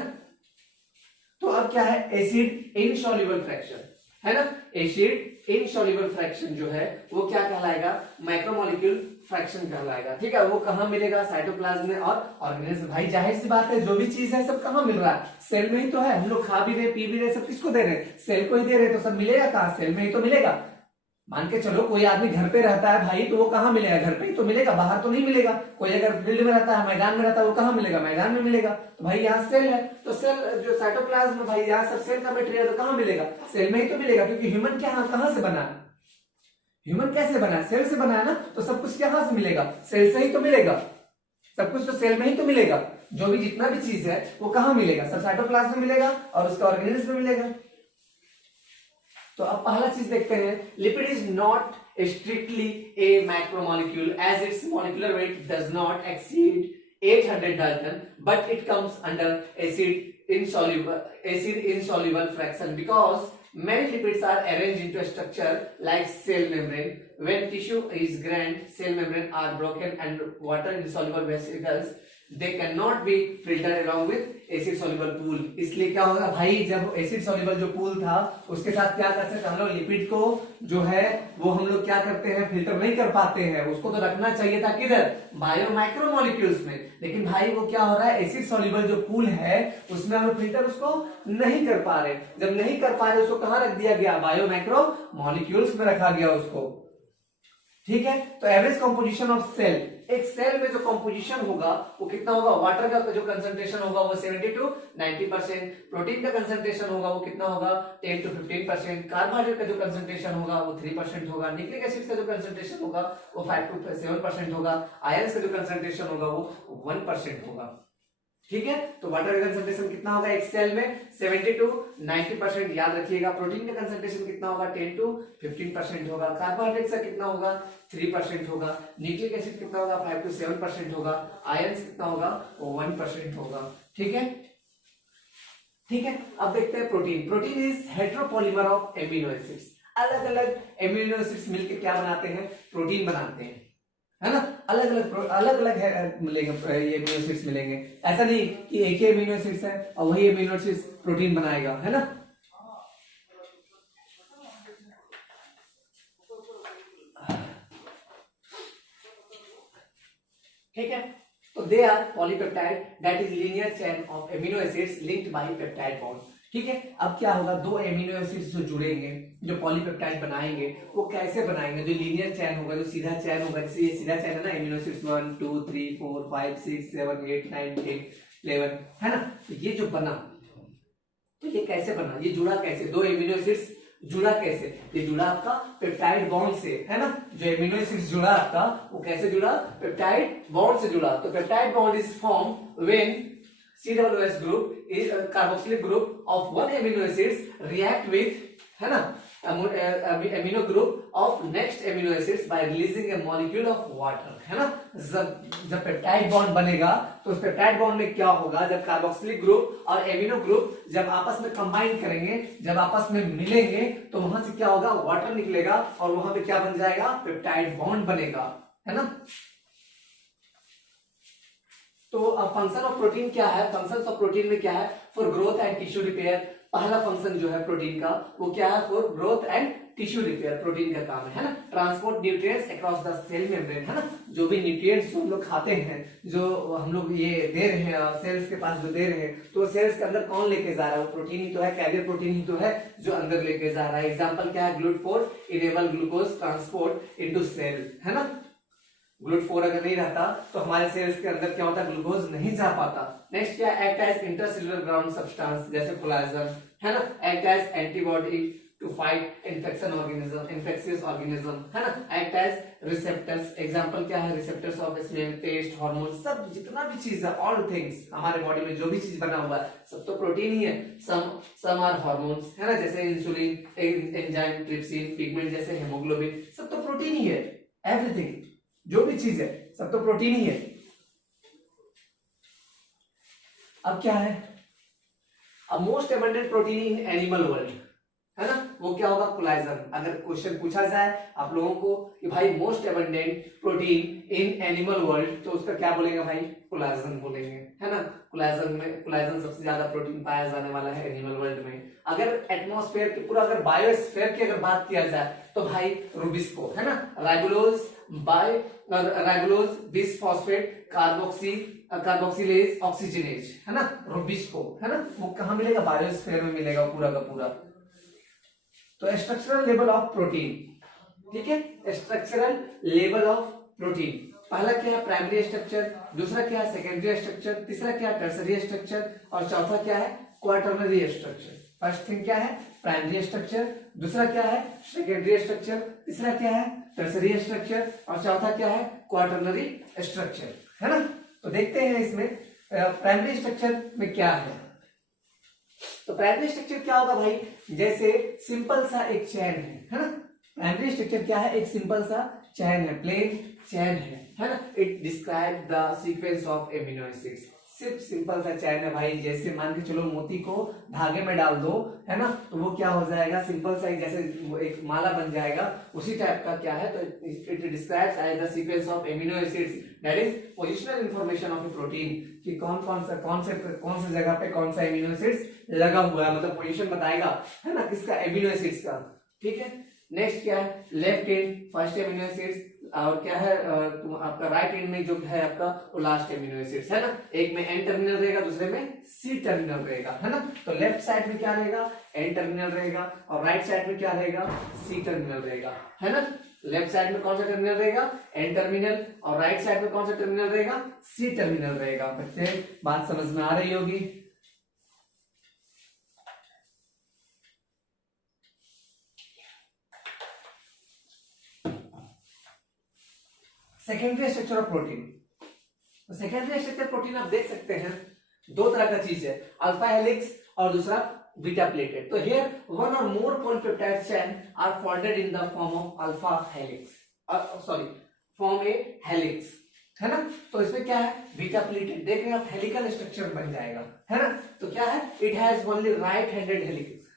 तो अब क्या है, एसिड इनसॉल्युबल फ्रैक्शन, है ना। एसिड इनसॉल्युबल फ्रैक्शन जो है वो क्या कहलाएगा, मैक्रोमोलिक्यूल फ्रैक्शन कहलाएगा, ठीक है। वो कहां मिलेगा, साइटोप्लाज्म में और ऑर्गेनेल। भाई जाहिर सी बात है, जो भी चीज है सब कहां मिल रहा है, सेल में ही तो है। हम लोग खा भी रहे, पी भी रहे, सब किसको दे रहे हैं, सेल को ही दे रहे हैं। तो सब मिलेगा कहां, सेल में ही तो मिलेगा। मान के चलो कोई आदमी घर पे रहता है भाई, तो वो कहां मिलेगा, घर पे ही तो मिलेगा, बाहर तो नहीं मिलेगा। कोई अगर फील्ड में रहता है, मैदान में रहता है, वो कहां मिलेगा, मैदान में मिलेगा। तो भाई यहाँ सेल है, तो सेल जो साइटोप्लाज्म, भाई यहाँ सब सेल का मटेरियल तो कहां मिलेगा, सेल में ही तो मिलेगा। क्योंकि ह्यूमन क्या कहां से बना है, ह्यूमन कैसे बना है, सेल से बना है ना। तो सब कुछ कहां से मिलेगा, सेल से ही तो मिलेगा। सब कुछ तो सेल में ही तो मिलेगा। जो भी जितना भी चीज है वो कहां मिलेगा, सब साइटोप्लाज्म में मिलेगा और उसका ऑर्गेनेल्स में मिलेगा। तो अब पहला चीज देखते हैं, lipid is not strictly a macromolecule as its molecular weight does not exceed 800 dalton, but it comes under acid insoluble fraction because many lipids are arranged into a structure like cell membrane. When tissue is grand, cell membrane are broken and water insoluble vesicles they cannot be filtered along with acid soluble pool. इसलिए क्या होगा भाई, जब acid soluble जो pool था उसके साथ क्या कर सकते हम लोग, लिपिड को जो है वो हम लोग क्या करते हैं, फिल्टर नहीं कर पाते हैं। उसको तो रखना चाहिए था किधर, बायो माइक्रोमोलिक्यूल्स में। लेकिन भाई वो क्या हो रहा है, एसिड soluble जो पूल है उसमें हम लोग फिल्टर उसको नहीं कर पा रहे। जब नहीं कर पा रहे उसको कहां रख दिया गया, बायो माइक्रोमोलिक्यूल्स में रखा गया उसको, ठीक है। तो एवरेज कंपोजिशन ऑफ सेल, एक सेल में जो कंपोजिशन होगा वो कितना होगा, वाटर का जो कंसंट्रेशन होगा वो 70 to 90%, प्रोटीन का कंसंट्रेशन होगा वो कितना होगा 10 to 15%, कार्बोहाइड्रेट का जो कंसंट्रेशन होगा वो 3% होगा, न्यूक्लिक एसिड का जो कंसंट्रेशन होगा वो 5 to 7% होगा, आयंस का जो कंसंट्रेशन होगा वो 1% होगा, ठीक है। तो वाटर का कंसंट्रेशन कितना होगा एक सेल में, 70 to 90%, याद रखिएगा। प्रोटीन का कंसंट्रेशन कितना होगा, 10 to 15% होगा, कार्बोहाइड्रेट का कितना होगा 3% होगा, न्यूक्लिक एसिड कितना होगा 5 to 7% होगा, आयंस कितना होगा वो 1% होगा, ठीक है। ठीक है, अब देखते हैं protein. Protein is heteropolymer of amino acids. अलग अलग एमिनो एसिड्स मिलकर क्या बनाते हैं, प्रोटीन बनाते हैं, है ना। अलग अलग है मिलेंगे, ये एमिनो एसिड्स मिलेंगे। ऐसा नहीं कि एक ही एमिनो एसिड्स है और वही एमिनो एसिड्स प्रोटीन बनाएगा, है ना। ठीक है, तो they are polypeptide that is linear chain of amino acids linked by peptide bond. ठीक है, अब क्या होगा, दो एमिनो एसिड्स जो जुड़ेंगे, जो पॉलीपेप्टाइड बनाएंगे, वो कैसे बनाएंगे, जो लीनियर चेन होगा, जो सीधा चेन होगा, जैसे ये सीधा चेन है ना, एमिनो एसिड्स 1 2 3 4 5 6 7 8 9 10 11, है ना। तो ये जो बना, तो ये कैसे बना, ये जुड़ा कैसे, दो एमिनो एसिड्स जुड़ा कैसे, ये जुड़ा आपका पेप्टाइड बॉन्ड से, है ना। जो एमिनो एसिड्स जुड़ा आपका वो कैसे जुड़ा, पेप्टाइड बॉन्ड से जुड़ा। तो peptide bond is form when COOH group is a carboxylic group of one amino acids react with, है ना, amino group of next amino acids by releasing a molecule of water, है ना। जब peptide bond बनेगा तो उस peptide bond में क्या होगा, जब कार्बोक्सिलिक ग्रुप और एमिनो ग्रुप जब आपस में कंबाइन करेंगे, जब आपस में मिलेंगे, तो वहां से क्या होगा, वाटर निकलेगा और वहां पे क्या बन जाएगा, पेप्टाइड बॉन्ड बनेगा, है ना। तो फंक्शन ऑफ प्रोटीन क्या है, फंक्शन ऑफ प्रोटीन में क्या है, for growth and tissue repair, पहला फंक्शन जो है प्रोटीन का वो क्या है, for growth and tissue repair protein का काम है ना। Transport nutrients across the cell membrane, है ना, जो भी न्यूट्रिएंट्स हम लोग खाते हैं, जो हम लोग ये दे रहे हैं सेल्स के पास जो दे रहे हैं, तो सेल्स के अंदर कौन लेके जा रहा है, वो प्रोटीन ही तो है, कैरियर प्रोटीन ही तो है जो अंदर लेके जा रहा है। एग्जांपल क्या है, GLUT4 enable glucose transport into cell, है ना। GLUT4 अगर नहीं रहता तो हमारे सेल्स के अंदर क्या होता, ग्लूकोज नहीं जा पाता। नेक्स्ट क्या, act as intercellular ground substance जैसे कोलाजन, है ना, act as antibody to fight infection organism, infectious organism, है ना, एक्ट एज रिसेप्टर्स। एग्जांपल क्या है, receptors of smell, taste, hormone, सब जितना भी चीज है, ऑल थिंग्स हमारे बॉडी में जो भी चीज बना हुआ है सब तो प्रोटीन ही है। सम आर हार्मोन्स, है ना, जैसे इंसुलिन, एंजाइम, ट्रिप्सिन, पिगमेंट जैसे हेमोग्लोबिन, सब तो प्रोटीन ही है। एवरीथिंग जो भी चीज है सब तो प्रोटीन ही है। अब क्या है, अब most abundant protein in animal world, है ना, वो क्या होगा, कोलाजन। अगर क्वेश्चन पूछा जाए आप लोगों को कि भाई most abundant protein in animal world, तो उसका क्या बोलेंगे भाई, कोलाजन बोलेंगे, है ना। कोलाजन सबसे ज्यादा प्रोटीन पाया जाने वाला है एनिमल वर्ल्ड में। अगर एटमॉस्फेयर के पूरा, अगर बायोस्फीयर की अगर बात किया जाए तो भाई रूबिस्को, है ना, राइबोलोज बिसफॉस्फेट कार्बोक्सिलेज ऑक्सीजनेज, है ना, रूबिस्को, है ना, वो कहां मिलेगा, बायोस्फीयर में मिलेगा पूरा का पूरा। तो स्ट्रक्चरल लेवल ऑफ प्रोटीन, ठीक है, स्ट्रक्चरल लेवल ऑफ प्रोटीन, पहला क्या है, प्राइमरी स्ट्रक्चर, दूसरा क्या है, सेकेंडरी स्ट्रक्चर, तीसरा क्या है, टर्सरी स्ट्रक्चर, और चौथा क्या है, क्वाटरनरी स्ट्रक्चर। फर्स्ट थिंग क्या है, प्राइमरी स्ट्रक्चर, दूसरा क्या है, सेकेंडरी स्ट्रक्चर, तीसरा क्या है, टर्सरी स्ट्रक्चर, और चौथा क्या है, क्वाटरनरी स्ट्रक्चर, है ना। तो देखते हैं इसमें प्राइमरी स्ट्रक्चर में क्या है। तो प्राइमरी स्ट्रक्चर क्या होगा भाई, जैसे सिंपल सा एक चैन है ना। प्राइमरी स्ट्रक्चर क्या है, एक सिंपल सा चैन है, प्लेन चैन है ना। It describe the sequence of amino acids, सिर्फ सिंपल सा चैन है भाई। जैसे मान के चलो मोती को धागे में डाल दो, है ना, तो वो क्या हो जाएगा, सिंपल सा जैसे एक माला बन जाएगा, उसी टाइप का क्या है, तो it describes as the sequence of amino acids, that is positional information of a protein, कि कौन से जगह पे कौन सा एमिनो एसिड्स लगा हुआ है, मतलब पोजीशन बताएगा, है ना, किसका, एमिनो एसिड्स का, ठीक है। नेक्स्ट क्या है, left and first amino acids, और क्या है आपका राइट एंड में जो है आपका वो लास्ट एमिनो एसिड्स, है ना। एक में एन टर्मिनल रहेगा, दूसरे में सी टर्मिनल रहेगा, है ना। तो लेफ्ट साइड में क्या रहेगा, एन टर्मिनल रहेगा, और राइट साइड में क्या रहेगा, सी टर्मिनल रहेगा, है ना। लेफ्ट साइड में कौन सा टर्मिनल रहेगा, एन टर्मिनल, और राइट साइड में कौन सा टर्मिनल रहेगा, सी टर्मिनल रहेगा। बच्चे बात समझ में आ रही होगी। सेकेंडरी स्ट्रक्चर ऑफ प्रोटीन, तो सेकेंडरी स्ट्रक्चर प्रोटीन आप देख सकते हैं दो तरह का चीज है, अल्फा हेलिक्स और दूसरा बीटा प्लेटेड। तो here one or more polypeptide chain are folded in the form of alpha helix, sorry form a helix, है ना। तो इसमें क्या है, बीटा प्लेटेड, देख रहे हैं आप, हेलिकल स्ट्रक्चर बन जाएगा, है ना। तो क्या है, it has only right handed helix,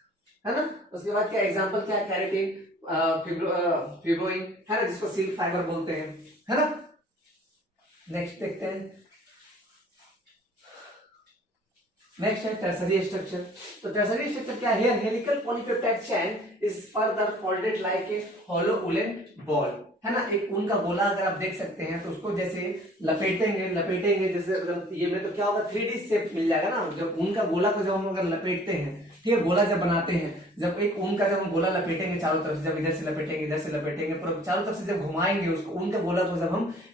है ना। उसके बाद क्या एग्जांपल क्या है, कैरेटिन, फिब्रोइन, है ना, जिसको सिल्क फाइबर बोलते हैं, है ना। नेक्स्ट देखते हैं, नेक्स्ट है टर्सरी स्ट्रक्चर। तो टर्सरी स्ट्रक्चर क्या है, helical polypeptide chain is further folded like a hollow woollen ball, है ना। एक ऊन का गोला अगर आप देख सकते हैं, तो उसको जैसे लपेटेंगे जैसे ये में, तो क्या होगा, 3D शेप मिल जाएगा ना। जब ऊन का गोला को जब हम अगर लपेटते हैं, ठीक है, गोला जब बनाते हैं, जब एक ऊन का जब हम गोला लपेटेंगे चारों तरफ से, जब इधर से लपेटेंगे इधर से लपेटेंगे, पूरा चारों तरफ से जब घुमाएंगे उसको, ऊन का गोला को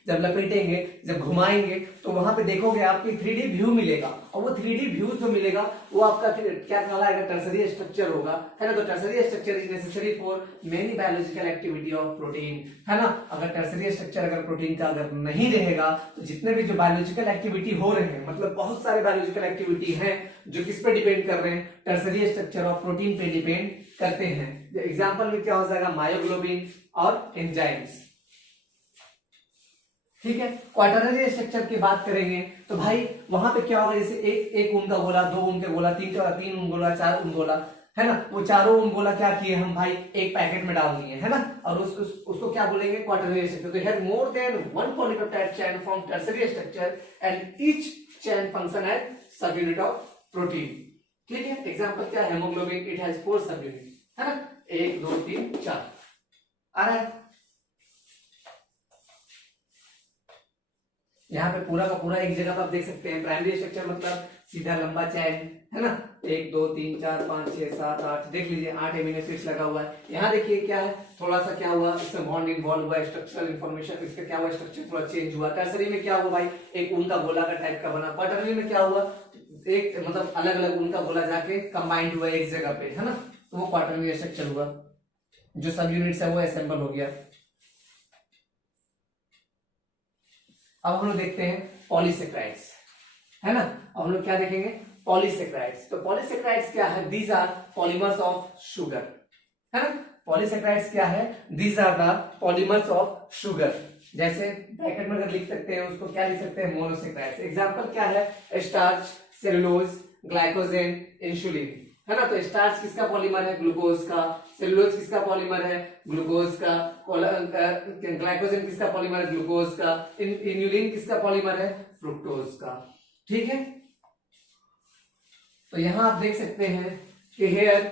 जब लपेटेंगे, जब घुमाएंगे, तो वहां पे देखोगे आपको 3D व्यू मिलेगा, और वो 3D व्यू जो मिलेगा वो आपका क्या कहलाएगा, टर्सरी स्ट्रक्चर होगा, है ना। तो tertiary structure is necessary for many biological activity of protein, है ना। अगर टर्सरी स्ट्रक्चर अगर प्रोटीन का अगर नहीं रहेगा, तो जितने भी जो बायोलॉजिकल एक्टिविटी हो रहे हैं, मतलब बहुत सारे बायोलॉजिकल एक्टिविटी हैं जो किस पे डिपेंड कर रहे हैं, टर्सरी स्ट्रक्चर ऑफ प्रोटीन पे डिपेंड करते हैं। एग्जांपल में क्या हो जाएगा, मायोग्लोबिन और एंजाइम्स, ठीक है। क्वाटरनरी स्ट्रक्चर की बात करेंगे तो भाई वहां पे क्या होगा, जैसे एक ऊन का गोला, दो ऊन के गोला, तीन ऊन गोला, चार ऊन गोला, है ना। वो चारों ऊन गोला क्या किए हम भाई, एक पैकेट में डाल दिए, है ना, और उसको क्या बोलेंगे, क्वाटरनरी स्ट्रक्चर। तो here more than one polypeptide chain form tertiary structure and each chain function as subunit of protein, ठीक है, एग्जांपल क्या है, हेमोग्लोबिन, इट हैज 4 सब यूनिट, है ना, 1 2 3 4 आ रहा है। यहाँ पे पूरा का पूरा एक जगह पर आप देख सकते हैं, प्राइमरी स्ट्रक्चर मतलब सीधा लंबा चैन, है ना, 1 2 3 4 5 6 7 8, देख लीजिए 8 एमिनो एसिड्स लगा हुआ है। यहाँ देखिए क्या है, थोड़ा सा क्या हुआ, इसमें बॉन्ड इन्वॉल्व हुआ, स्ट्रक्चरल इंफॉर्मेशन इसका क्या हुआ, स्ट्रक्चर थोड़ा चेंज हुआ। टर्सरी में क्या हुआ भाई, एक ऊन का गोला का टाइप का बना। क्वार्टरली में क्या हुआ, एक मतलब अलग अलग ऊन का गोला जाके कंबाइंड हुआ एक जगह पे, है ना, तो वो क्वार्टरली स्ट्रक्चर हुआ। जो सब यूनिट्स है वो असेंबल हो गया। अब हम लोग देखते हैं पॉलीसेक्राइड्स, है ना। अब हम लोग क्या देखेंगे, पॉलीसेक्राइड्स। तो पॉलीसेक्राइड्स क्या है, these are polymers of sugar, है ना। पॉलीसेक्राइड्स क्या है, these are the polymers of sugar. जैसे ब्रैकेट में अगर लिख सकते हैं उसको क्या लिख सकते हैं, मोनोसेक्राइड्स। एग्जांपल क्या है, स्टार्च, सेलुलोज, ग्लाइकोजेन, इंसुलिन, है ना। तो स्टार्च किसका पॉलीमर है, ग्लूकोज का। सेलुलोज किसका पॉलीमर है, ग्लूकोज का। ग्लाइकोजेन किसका पॉलीमर है, ग्लूकोज का। इन्युलिन किसका पॉलीमर है, फ्रुक्टोज का। ठीक है, तो यहां आप देख सकते हैं कि here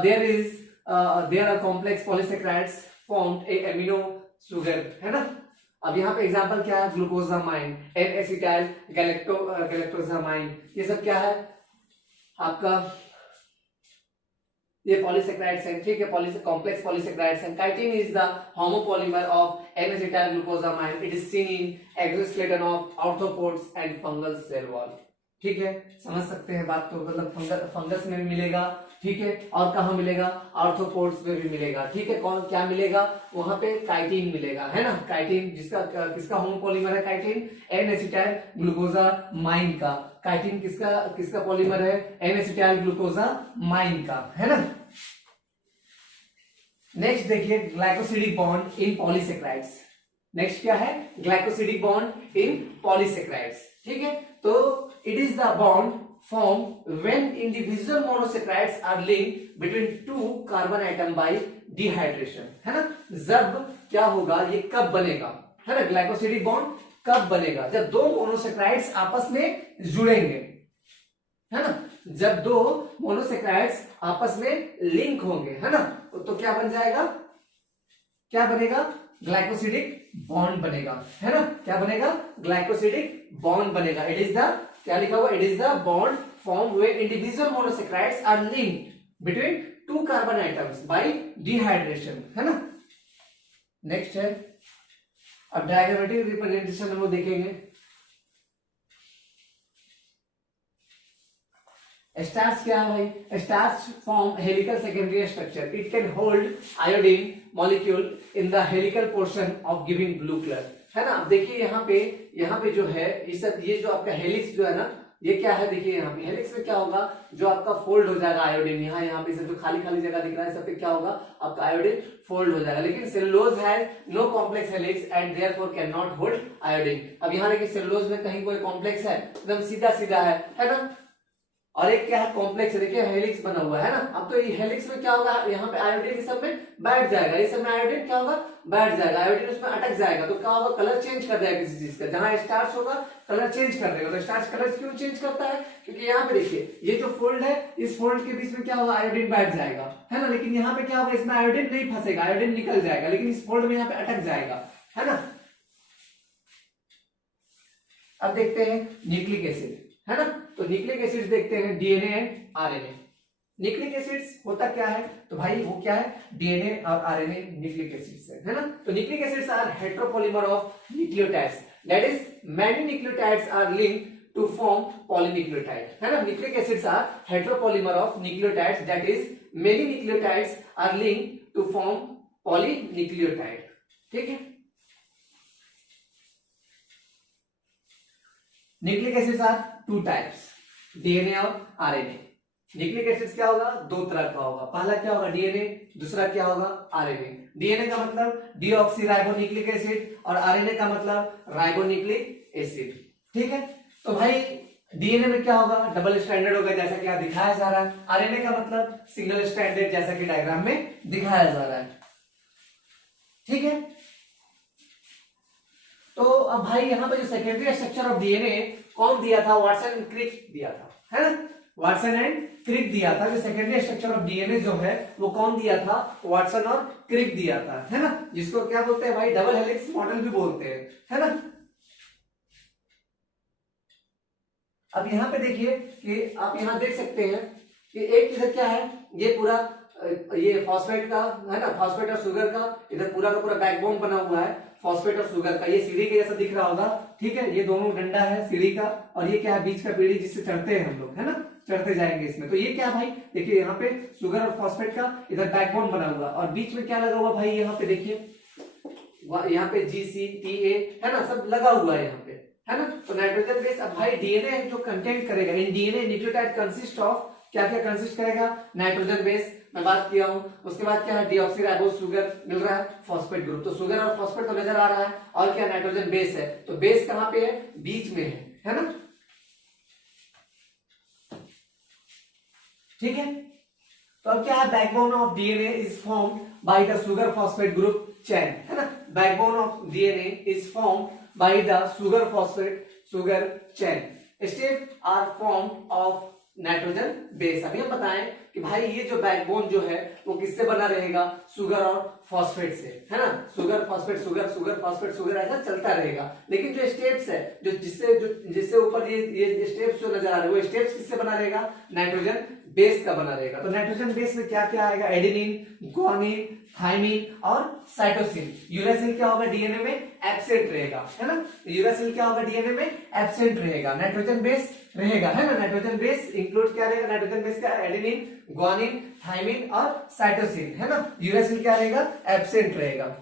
there are complex polysaccharides formed a amino sugar, है ना। अब यहाँ पे एग्जांपल क्या है, ग्लूकोजामाइन, एन एसिटाइल गैलेक्टोजामाइन, ये सब क्या है आपका, ये पॉलीसेक्राइड्स हैं, ठीक है, कॉम्प्लेक्स पॉलीसेक्राइड्स हैं। Chitin is the homopolymer of N acetyl glucosamine, it is seen in exoskeleton of arthropods and fungal cell wall. ठीक है, समझ सकते हैं बात, तो मतलब फंगस में भी मिलेगा, ठीक है, और कहाँ मिलेगा, आर्थ्रोपोड्स में भी मिलेगा। ठीक है, कौन क्या मिलेगा, वहां पे काइटिन मिलेगा, है ना। काइटिन जिसका किसका होमोपॉलीमर है, काइटिन एन एसिटाइल ग्लूकोजामाइन का। काइटिन किसका पॉलीमर है, एन एसिटाइल ग्लूकोजामाइन का, है ना। नेक्स्ट देखिए, glycosidic bond in polysaccharides. Next क्या है, ग्लाइकोसिडिक बॉन्ड इन पॉलीसेक्राइड्स। ठीक है, तो it is the bond formed when individual monosaccharides are linked between two carbon atom by dehydration, है ना। जब क्या होगा, ये कब बनेगा, है ना, ग्लाइकोसिडिक बॉन्ड कब बनेगा, जब दो मोनोसेक्राइड्स आपस में जुड़ेंगे, है ना। जब दो मोनोसेक्राइड्स आपस में लिंक होंगे, है ना, तो क्या बन जाएगा, क्या बनेगा, ग्लाइकोसिडिक बॉन्ड बनेगा, है ना। क्या बनेगा, ग्लाइकोसिडिक बॉन्ड बनेगा। इट इज द, क्या लिखा हुआ, it is the bond form when individual monosaccharides are linked between two carbon items by dehydration, है ना। नेक्स्ट है, अब डायग्रामेटिक रिप्रेजेंटेशन हम लोग देखेंगे। स्टार्च क्या है भाई, starch form helical secondary structure, it can hold iodine molecule in the helical portion of giving blue colour, है ना। देखिए यहाँ पे जो है ये जो आपका हेलिक्स जो है ना, ये क्या है, देखिए यहाँ पे हेलिक्स में क्या होगा, जो आपका फोल्ड हो जाएगा आयोडीन, यहाँ पे जो खाली खाली जगह दिख रहा है सब पे क्या होगा, आपका आयोडीन फोल्ड हो जाएगा। लेकिन cellulose has no complex helix and therefore can not hold iodine. अब यहाँ देखिए सेलुलोज में कहीं कोई कॉम्प्लेक्स है, एकदम सीधा सीधा है ना, और एक क्या है, कॉम्प्लेक्स है, देखिए हेलिक्स बना हुआ है ना। अब तो ये हेलिक्स में क्या होगा, यहाँ पे आयोडीन इस सब में बैठ जाएगा, इस सब में आयोडीन क्या होगा, बैठ जाएगा, आयोडीन उसमें अटक जाएगा, तो क्या होगा, कलर चेंज कर देगा किसी चीज का। जहां स्टार्च होगा कलर चेंज कर देगा। तो स्टार्च कलर क्यों चेंज करता है, क्योंकि यहाँ पे देखिए ये जो फोल्ड है, इस फोल्ड के बीच में क्या होगा, आयोडीन बैठ जाएगा, है ना। लेकिन यहाँ पे क्या होगा, इसमें आयोडीन नहीं फंसेगा, आयोडीन निकल जाएगा, लेकिन इस फोल्ड में यहाँ पे अटक जाएगा, है ना। अब देखते हैं न्यूक्लिक एसिड, है ना। तो न्यूक्लिक एसिड्स देखते हैं, DNA and RNA. Nucleic acids होता क्या है, तो भाई वो क्या है, डीएनए और आरएनए न्यूक्लिक एसिड्स है ना। तो nucleic acids are heteropolymer of nucleotides, that is many nucleotides are linked to form polynucleotide, है ना। Nucleic acids are heteropolymer of nucleotides, that is many nucleotides are linked to form polynucleotide. ठीक है, nucleic acids are two types, DNA और RNA. Nucleic acids क्या होगा, दो तरह का होगा, पहला क्या होगा डीएनए, दूसरा क्या होगा आरएनए। डीएनए का मतलब डीऑक्सीराइबोन्यूक्लिक एसिड और आरएनए का मतलब राइबोन्यूक्लिक एसिड। ठीक है, तो भाई डीएनए में क्या होगा, डबल स्टैंडर्ड होगा जैसा कि यहाँ दिखाया जा रहा है। आरएनए का मतलब सिंगल स्टैंडर्ड जैसा कि डायग्राम में दिखाया जा रहा है। ठीक है, तो अब भाई यहाँ पे जो सेकेंडरी स्ट्रक्चर ऑफ डीएनए कौन दिया था, वाटसन एंड क्रिक दिया था, है ना। वाटसन एंड क्रिक दिया था। जो सेकेंडरी स्ट्रक्चर ऑफ डीएनए जो है वो कौन दिया था, वाटसन और क्रिक दिया था, है ना, जिसको क्या बोलते हैं भाई, डबल हेलिक्स मॉडल भी बोलते हैं, है ना। अब यहाँ पे देखिए कि आप यहाँ देख सकते हैं कि एक इधर क्या है, ये पूरा ये फॉस्फेट का है ना, फॉस्फेट और शुगर का इधर पूरा का पूरा बैकबोन बना हुआ है, फॉस्फेट और शुगर का, ये सीढ़ी के जैसा दिख रहा होगा, ठीक है, ये दोनों डंडा है सीढ़ी का, और ये क्या है, बीच का पीढ़ी जिससे चढ़ते हैं हम लोग, है ना, चढ़ते जाएंगे इसमें। तो ये क्या भाई, देखिए यहाँ पे शुगर और फॉस्फेट का इधर बैकबोन बना हुआ, और बीच में क्या लगा हुआ भाई, यहाँ पे देखिए, यहाँ पे GCTA है ना, सब लगा हुआ है यहाँ पे, है ना। तो नाइट्रोजन बेस, अब भाई डीएनए जो कंटेंट करेगा, in DNA nucleotide consist of, क्या क्या कंसिस्ट करेगा, नाइट्रोजन बेस मैं बात किया हूं। उसके बाद क्या है, डीऑक्सीराइबोस शुगर मिल रहा है, फॉस्फेट ग्रुप, तो शुगर और फॉस्फेट तो नजर आ रहा है, और क्या नाइट्रोजन बेस है, तो बेस कहां पे है, बीच में है ना, ठीक है। तो अब क्या है, backbone of DNA is formed by the sugar phosphate group chain, है ना, backbone of DNA is formed by the sugar phosphate sugar chain, step are formed of nitrogen base. अभी हम बताएं कि भाई ये जो बैकबोन जो है वो किससे बना रहेगा, शुगर और फॉस्फेट से, है ना, sugar phosphate sugar, sugar phosphate sugar, ऐसा चलता रहेगा। लेकिन जो स्टेप्स है, जो जिससे ऊपर ये स्टेप्स जो नजर आ रहे हैं, वो स्टेप्स किससे बना रहेगा, नाइट्रोजन बेस का बना रहेगा। तो नाइट्रोजन बेस में क्या क्या आएगा, एडेनिन, ग्वानिन, थाइमिन और साइटोसिन। यूरासिल क्या होगा, डीएनए में एब्सेंट रहेगा, है ना, यूरासिल क्या होगा, डीएनए में एब्सेंट रहेगा, नाइट्रोजन बेस रहेगा, है ना। नाइट्रोजन बेस इंक्लूड क्या रहेगा, नाइट्रोजन बेस का एडेनिन, ग्वानिन, थाइमिन और साइटोसिन, है ना। यूरासिल क्या रहेगा, एब्सेंट रहेगा।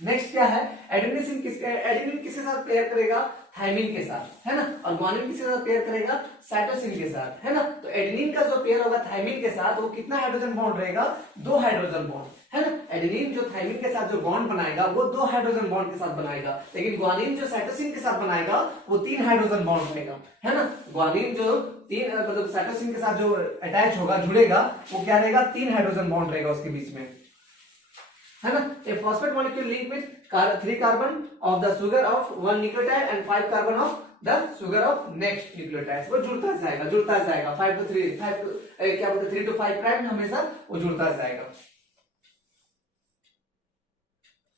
नेक्स्ट क्या है, एडेनिन किसके साथ पेयर करेगा, थाइमिन के साथ, है ना, और ग्वानिन किसके साथ पेयर करेगा, साइटोसिन के साथ, है ना। तो एडेनिन का जो पेयर होगा थाइमिन के साथ, वो कितना हाइड्रोजन बॉन्ड रहेगा, 2 हाइड्रोजन बॉन्ड, है ना। एडेनिन जो थाइमिन के साथ जो बॉन्ड बनाएगा वो 2 हाइड्रोजन बॉन्ड के साथ बनाएगा, लेकिन ग्वानिन जो साइटोसिन के साथ बनाएगा वो 3 हाइड्रोजन बॉन्ड रहेगा, है ना। ग्वानिन जो 3 मतलब साइटोसिन के साथ जो अटैच होगा, जुड़ेगा, वो क्या रहेगा, 3 हाइड्रोजन बॉन्ड रहेगा उसके बीच में, है ना। A phosphate molecule link with 3 carbon of the sugar of 1 nucleotide and 5 carbon of the sugar of next nucleotide, वो जुड़ता जाएगा 5 to 3 क्या बोलते 3 to 5 प्राइम, हमेशा वो जुड़ता जाएगा।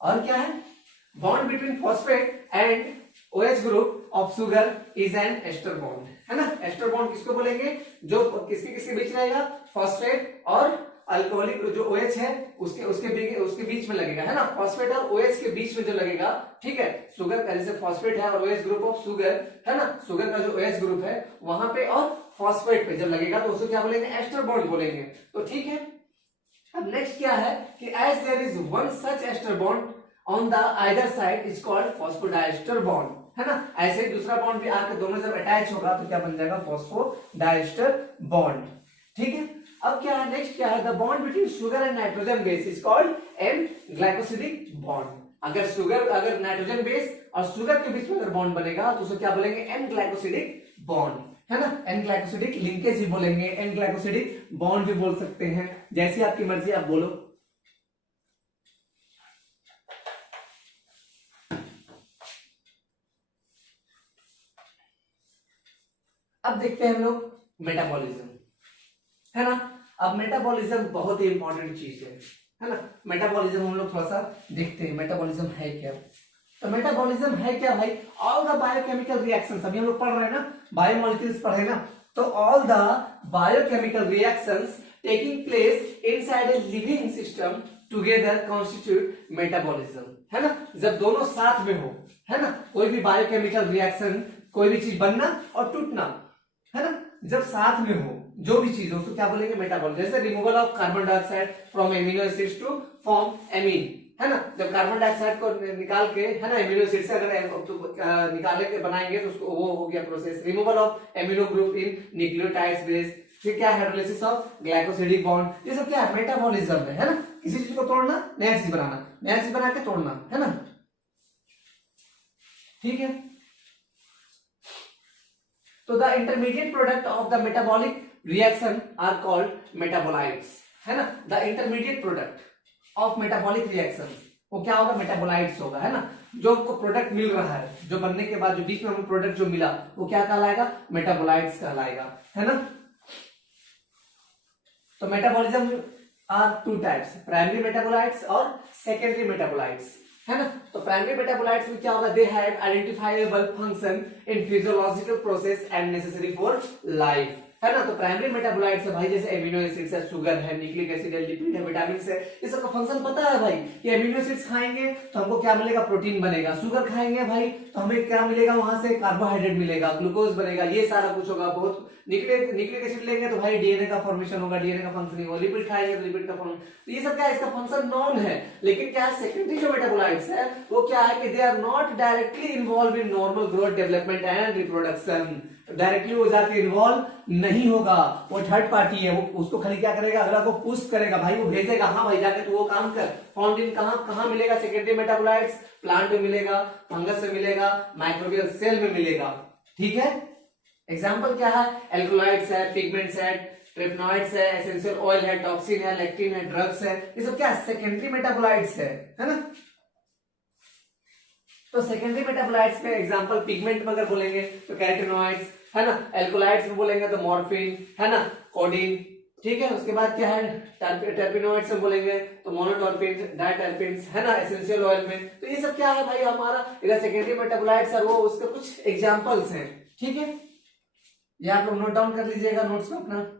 और क्या है, bond between phosphate and OH group of sugar is an ester bond, है ना। एस्टर बॉन्ड किसको बोलेंगे, जो किसके बीच रहेगा, फॉस्फेट और अल्कोहलिक जो OH है उसके बीच में लगेगा, है ना, फॉस्फेट और OH के बीच में जो लगेगा, ठीक है। शुगर का जैसे फॉस्फेट है और OH ग्रुप ऑफ शुगर, है ना, शुगर का जो OH ग्रुप है वहां पे और फॉस्फेट पे जब लगेगा तो उसको क्या बोलेंगे, एस्टर बॉन्ड बोलेंगे। तो ठीक है, अब नेक्स्ट क्या है कि as there is one such ester bond on the either side is called phosphodiester bond, है ना। ऐसे ही दूसरा बॉन्ड भी आकर दोनों जब अटैच होगा तो क्या बन जाएगा, फॉस्फोडाइस्टर बॉन्ड, ठीक है। अब क्या है, नेक्स्ट क्या है, the bond between sugar and nitrogen base is called an glycosidic bond. अगर नाइट्रोजन बेस और शुगर के बीच में अगर बॉन्ड बनेगा तो उसे क्या बोलेंगे, एन ग्लाइकोसिडिक बॉन्ड, है ना। एन ग्लाइकोसिडिक लिंकेज भी बोलेंगे, एन ग्लाइकोसिडिक बॉन्ड भी बोल सकते हैं, जैसी आपकी मर्जी आप बोलो। अब देखते हैं हम लोग मेटाबॉलिज्म, है ना। अब मेटाबॉलिज्म बहुत ही इंपॉर्टेंट चीज है ना। मेटाबॉलिज्म हम लोग थोड़ा सा देखते हैं, मेटाबॉलिज्म है क्या। तो मेटाबॉलिज्म है क्या भाई, ऑल द बायोकेमिकल रिएक्शंस, अभी हम लोग पढ़ रहे हैं ना, बायोमोलिक्यूल्स पढ़े ना, तो all the biochemical reactions taking place inside a living system together constitute metabolism, है ना। जब दोनों साथ में हो, है ना, कोई भी बायोकेमिकल रिएक्शन, कोई भी चीज बनना और टूटना, है ना, जब साथ में हो जो भी चीज हो उसको क्या बोलेंगे, मेटाबॉलिज्म। जैसे removal of carbon dioxide from amino acids to form amine, है ना, जब कार्बन डाइऑक्साइड को निकाल के, है ना, एमिनो एसिड से अगर निकाले के बनाएंगे तो उसको वो हो गया process. Removal of amino group in nucleotides base, फिर क्या है, हाइड्रोलाइसिस ऑफ ग्लाइकोसिडिक बॉन्ड, ये सब क्या है, मेटाबॉलिज्म है ना। किसी चीज को तोड़ना, नया चीज बनाना, नया चीज बना के तोड़ना, है ना, ठीक है। तो the intermediate product of the metabolic reaction are called metabolites, है ना। The intermediate product of metabolic reaction वो क्या होगा, मेटाबोलाइट्स होगा, है ना। जो हमको प्रोडक्ट मिल रहा है, जो बनने के बाद जो बीच में हमें प्रोडक्ट जो मिला वो क्या कहलाएगा, मेटाबोलाइट्स कहलाएगा, है ना। तो metabolism are two types, primary metabolites और सेकेंडरी मेटाबोलाइट्स, है ना। तो प्राइमरी मेटाबोलाइट्स में क्या होगा, they have identifiable function in physiological process and necessary for life, है ना। तो प्राइमरी मेटाबोलाइट्स है भाई, जैसे एमिनो एसिड्स है, शुगर है, न्यूक्लिक एसिड है, लिपिड है, विटामिन है, ये सब का फंक्शन पता है भाई कि एमिनो एसिड्स खाएंगे तो हमको क्या मिलेगा, प्रोटीन बनेगा, शुगर खाएंगे भाई तो हमें क्या मिलेगा, वहां से कार्बोहाइड्रेट मिलेगा, ग्लूकोज बनेगा, ये सारा कुछ होगा। बहुत न्यूक्लिक एसिड लेंगे तो भाई डीएनए का फॉर्मेशन होगा, डीएनए का फंक्शनिंग होगा, लिपिड खाएंगे तो लिपिड का फॉर्मेशन, तो ये सब क्या है, इसका फंक्शन नॉन है। लेकिन क्या है, सेकेंडरी जो मेटाबोलाइट्स है वो क्या है कि they are not directly involve in normal growth, development and reproduction, directly वो जाके इन्वॉल्व नहीं होगा, वो थर्ड पार्टी है, वो उसको खाली क्या करेगा, अगला को पुश करेगा भाई, वो भेजेगा, हाँ भाई जाके तू वो काम कर। फाउंड इन कहां मिलेगा सेकेंडरी मेटाबोलाइट्स, प्लांट में मिलेगा, फंगस में मिलेगा, माइक्रोबियल सेल में मिलेगा, ठीक है। एग्जांपल क्या है, एल्कोलाइड्स है, पिगमेंट्स है, ट्रिप्नोइड्स है, एसेंशियल ऑयल है, टॉक्सिन है, लेक्टिन है, ड्रग्स है, ये सब क्या है, सेकेंडरी मेटाबोलाइट्स है ना। तो सेकेंडरी मेटाबोलाइट्स में एग्जांपल पिगमेंट में अगर बोलेंगे तो कैरोटीनॉइड्स, है ना। एल्कोलाइड्स में बोलेंगे तो मॉर्फिन, है ना, कोडीन, ठीक है। उसके बाद क्या है, टर्पिनॉइड्स में बोलेंगे तो मोनोटर्पिन, डायटर्पिन्स, है ना, एसेंशियल ऑयल में। तो ये सब क्या है भाई हमारा, इधर सेकेंडरी मेटाबोलाइट्स और वो उसके कुछ एग्जांपल्स हैं, ठीक है। ये आप लोग नोट डाउन कर लीजिएगा नोट्स में अपना।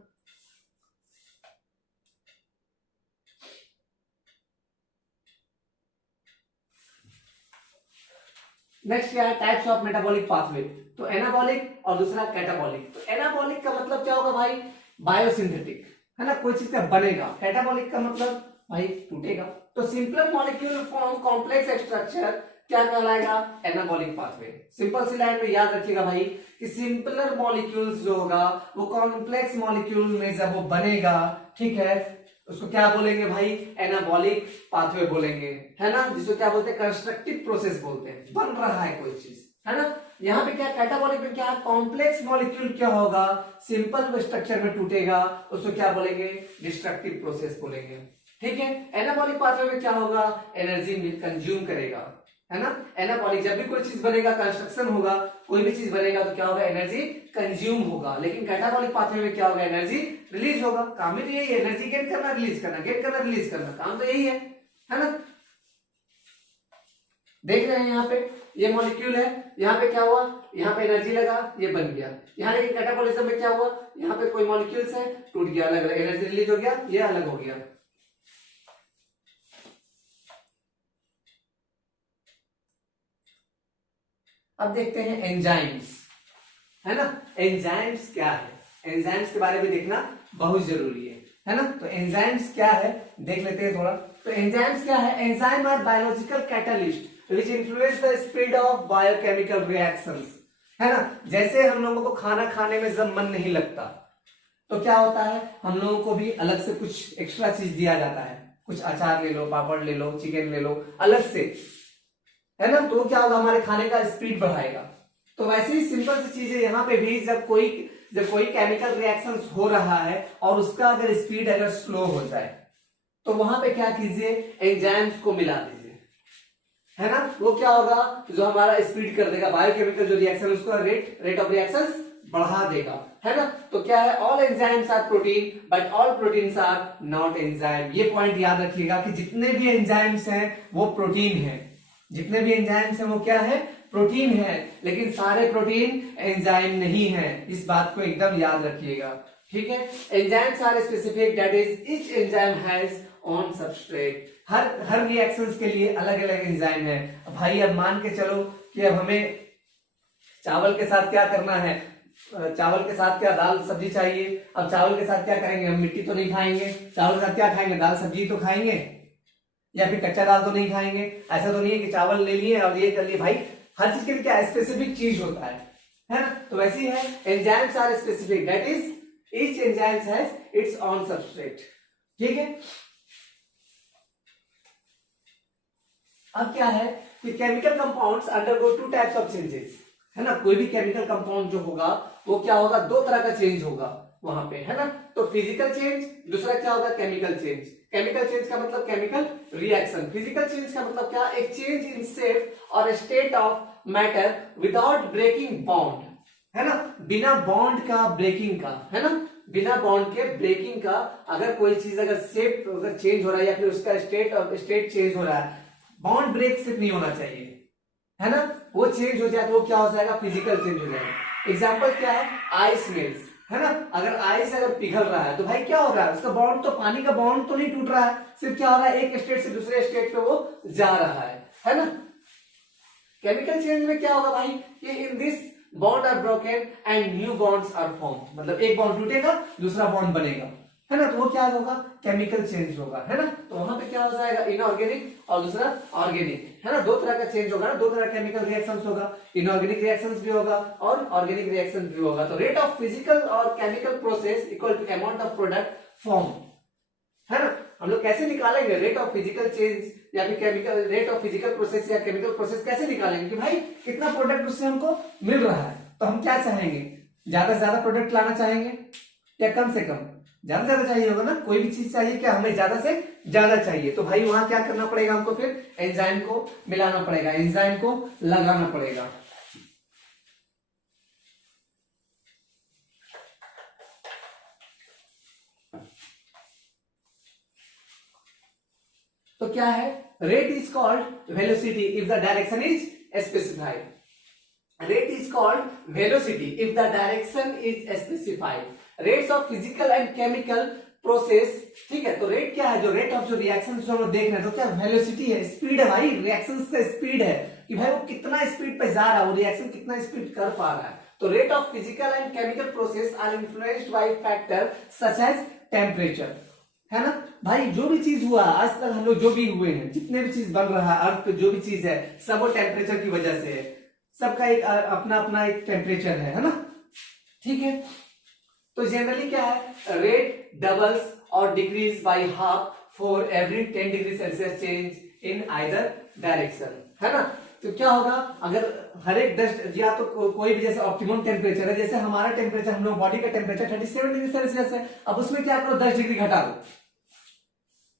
नेक्स्ट क्या है, टाइप्स ऑफ मेटाबॉलिक पाथवे। तो एनाबॉलिक और दूसरा कैटाबॉलिक। तो एनाबॉलिक का मतलब क्या होगा भाई, बायोसिंथेटिक, है ना, कोई चीज का बनेगा। कैटाबॉलिक का मतलब भाई टूटेगा। तो simpler molecule form complex structure क्या कहलाएगा, एनाबॉलिक पाथवे। सिंपल सी लाइन में याद रखिएगा भाई कि सिंपलर मॉलिक्यूल्स जो होगा वो कॉम्प्लेक्स मॉलिक्यूल में जब वो बनेगा, ठीक है, उसको क्या बोलेंगे भाई, एनाबॉलिक पाथवे बोलेंगे, है ना, जिसको क्या बोलते हैं, कंस्ट्रक्टिव प्रोसेस बोलते हैं, बन रहा है कोई चीज, है ना। यहाँ पे क्या, कैटाबॉलिक में क्या, कॉम्प्लेक्स मॉलिक्यूल क्या होगा, सिंपल स्ट्रक्चर में टूटेगा, उसको क्या बोलेंगे, डिस्ट्रक्टिव प्रोसेस बोलेंगे, ठीक है। एनाबॉलिक पाथवे में क्या होगा, एनर्जी कंज्यूम करेगा, है ना। एनाबॉलिक जब भी कोई चीज बनेगा, कंस्ट्रक्शन होगा, कोई भी चीज बनेगा तो क्या होगा, एनर्जी कंज्यूम होगा। लेकिन कैटाबॉलिक पाथवे में क्या होगा, एनर्जी रिलीज होगा। काम ही तो यही है, एनर्जी गेन करना, रिलीज करना, गेन करना, रिलीज करना, काम तो यही है ना। देख रहे हैं यहाँ पे ये मॉलिक्यूल है, यहाँ पे क्या हुआ, यहाँ पे एनर्जी लगा, ये बन गया। यहाँ लेकिन कैटाबॉलिज्म में क्या हुआ, यहाँ पे कोई मॉलिक्यूल्स है, टूट गया, अलग अलग, एनर्जी रिलीज हो गया, ये अलग हो गया। अब देखते हैं एंजाइम्स, है ना। एंजाइम्स क्या है, एंजाइम्स के बारे में देखना बहुत जरूरी है ना। तो एंजाइम्स क्या है देख लेते हैं थोड़ा। तो एंजाइम्स क्या है, enzyme are biological catalyst which influence the speed of biochemical reactions, है ना। जैसे हम लोगों को खाना खाने में जब मन नहीं लगता तो क्या होता है, हम लोगों को भी अलग से कुछ एक्स्ट्रा चीज दिया जाता है, कुछ अचार ले लो, पापड़ ले लो, चिकन ले लो अलग से, है ना। तो क्या होगा, हमारे खाने का स्पीड बढ़ाएगा। तो वैसे ही सिंपल सी चीज है, यहाँ पे भी जब कोई केमिकल रिएक्शन हो रहा है और उसका अगर स्पीड अगर स्लो हो जाए तो वहां पे क्या कीजिए, एंजाइम्स को मिला दीजिए, है ना। वो क्या होगा, जो हमारा स्पीड कर देगा, बायोकेमिकल जो रिएक्शन उसका रेट ऑफ रिएक्शन बढ़ा देगा, है ना। तो क्या है, all enzymes are protein but all proteins are not enzyme. ये पॉइंट याद रखिएगा कि जितने भी एंजाइम्स हैं वो प्रोटीन है, जितने भी एंजाइम्स हैं वो क्या है, प्रोटीन है, लेकिन सारे प्रोटीन एंजाइम नहीं है। इस बात को एकदम याद रखिएगा, ठीक है। Enzymes are specific, that is each enzyme has own substrate. हर रिएक्शंस के लिए अलग अलग एंजाइम है। भाई अब मान के चलो कि अब हमें चावल के साथ क्या करना है, चावल के साथ क्या दाल सब्जी चाहिए। अब चावल के साथ क्या करेंगे, हम मिट्टी तो नहीं खाएंगे, चावल के साथ क्या खाएंगे, दाल सब्जी तो खाएंगे, या फिर कच्चा दाल तो नहीं खाएंगे। ऐसा तो नहीं है कि चावल ले लिए और ये कर लिए, भाई हर चीज के लिए क्या स्पेसिफिक चीज होता है ना। तो वैसे ही है, enzymes are specific, that is each enzyme has its own substrate, ठीक है। अब क्या है कि chemical compounds undergo two types of changes, है ना। कोई भी केमिकल कंपाउंड जो होगा वो क्या होगा, दो तरह का चेंज होगा वहां पे, है ना। तो फिजिकल चेंज, दूसरा क्या होगा केमिकल चेंज। केमिकल चेंज का मतलब केमिकल रिएक्शन, फिजिकल चेंज का मतलब क्या, एक चेंज इन शेप और state of matter without breaking bond, है ना, बिना बॉन्ड का ब्रेकिंग का, है ना, बिना बॉन्ड के ब्रेकिंग का, अगर कोई चीज अगर शेप अगर चेंज हो रहा है या फिर उसका स्टेट चेंज हो रहा है, बॉन्ड ब्रेक सिर्फ नहीं होना चाहिए, है ना, वो चेंज हो जाए तो वो क्या हो जाएगा, फिजिकल चेंज हो जाएगा। एग्जांपल क्या है, आइस मेल्ट, है ना, अगर आइस अगर पिघल रहा है तो भाई क्या हो रहा है, उसका बॉन्ड तो पानी का बॉन्ड तो नहीं टूट रहा है, सिर्फ क्या हो रहा है, एक स्टेट से दूसरे स्टेट पे वो जा रहा है ना। केमिकल चेंज में क्या होगा भाई, कि in this bond are broken and new bonds are form, मतलब एक बॉन्ड टूटेगा दूसरा बॉन्ड बनेगा, है ना, तो वो क्या होगा, केमिकल चेंज होगा, है ना। तो वहां पे क्या हो जाएगा, इनऑर्गेनिक और दूसरा ऑर्गेनिक, है ना, दो तरह का चेंज होगा ना, दो तरह केमिकल रिएक्शंस होगा, इनऑर्गेनिक रिएक्शंस भी होगा और ऑर्गेनिक रिएक्शन भी होगा। तो रेट ऑफ फिजिकल और chemical process equal to amount of product form, है ना। हम लोग कैसे निकालेंगे रेट ऑफ फिजिकल चेंज या फिर chemical rate of physical process या केमिकल प्रोसेस कैसे निकालेंगे, कि भाई कितना प्रोडक्ट उससे हमको मिल रहा है, तो हम क्या चाहेंगे, ज्यादा से ज्यादा प्रोडक्ट लाना चाहेंगे या कम से कम, ज्यादा से ज्यादा चाहिए होगा ना, कोई भी चीज चाहिए क्या, हमें ज्यादा से ज्यादा चाहिए, तो भाई वहां क्या करना पड़ेगा हमको, फिर एंजाइम को मिलाना पड़ेगा, एंजाइम को लगाना पड़ेगा। तो क्या है, rate is called velocity if the direction is specified, rate is called velocity if the direction is specified. Rates of physical and chemical process, ठीक है, तो रेट क्या है, जो रेट ऑफ जो रिएक्शन जो हम लोग देख रहे हैं, तो क्या वेलोसिटी है, स्पीड है भाई, रिएक्शंस का स्पीड है, कि भाई वो कितना स्पीड पे जा रहा है, वो रिएक्शन कितना स्पीड कर पा रहा है। तो rate of physical and chemical process are influenced by factor such as temperature, है ना भाई, जो भी चीज हुआ आज तक हम लोग जो भी हुए हैं, जितने भी चीज बन रहा है अर्थ पे, जो भी चीज है सब वो टेम्परेचर की वजह से है, सबका एक अपना अपना एक टेम्परेचर है ना, ठीक है। तो जनरली क्या है, रेट डबल्स और decrease by half for every 10 degree Celsius change in either direction, है ना। तो क्या होगा, अगर हर एक 10 या तो कोई भी जैसे ऑप्टिमम टेम्परेचर है, जैसे हमारा टेम्परेचर, हम लोग बॉडी का टेम्परेचर 37 डिग्री सेल्सियस है, अब उसमें क्या करो, 10 डिग्री घटा दो,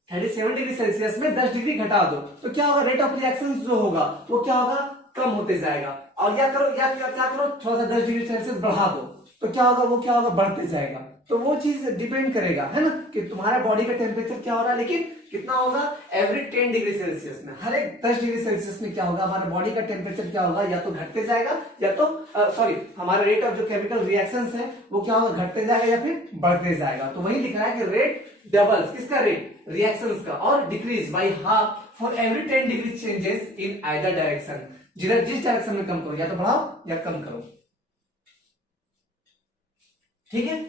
37 डिग्री सेल्सियस में 10 डिग्री घटा दो, तो क्या होगा, रेट ऑफ रिएक्शन जो होगा वो क्या होगा, कम होते जाएगा, और या करो या क्या करो, थोड़ा सा 10 डिग्री सेल्सियस बढ़ा दो, तो क्या होगा, वो क्या होगा, बढ़ते जाएगा। तो वो चीज डिपेंड करेगा, है ना, कि तुम्हारा बॉडी का टेम्परेचर क्या हो रहा है, लेकिन कितना होगा, एवरी 10 डिग्री सेल्सियस में, हर एक 10 डिग्री सेल्सियस में क्या होगा, हमारा बॉडी का टेम्परेचर क्या होगा, या तो घटते जाएगा या तो सॉरी हमारा रेट ऑफ जो केमिकल रिएक्शंस है वो क्या होगा, घटते जाएगा या फिर बढ़ते जाएगा। तो वही लिख रहा है कि रेट डबल्स, किसका रेट, रिएक्शंस का, और decrease by half for every 10 degree changes in either direction, जिस डायरेक्शन में कम करो, या तो बढ़ाओ या कम करो, ठीक है।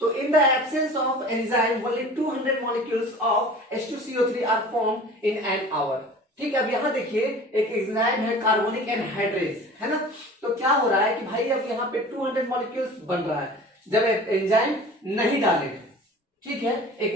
तो in the absence of enzyme only 200 molecules of H2CO3 are formed in an hour, ठीक है। अब यहाँ देखिए एक एंजाइम है कार्बोनिक एनहाइड्रेज, है ना, तो क्या हो रहा है कि भाई अब यहाँ पे 200 मॉलिक्यूल्स बन रहा है, जब एंजाइम नहीं डाले, ठीक है, एक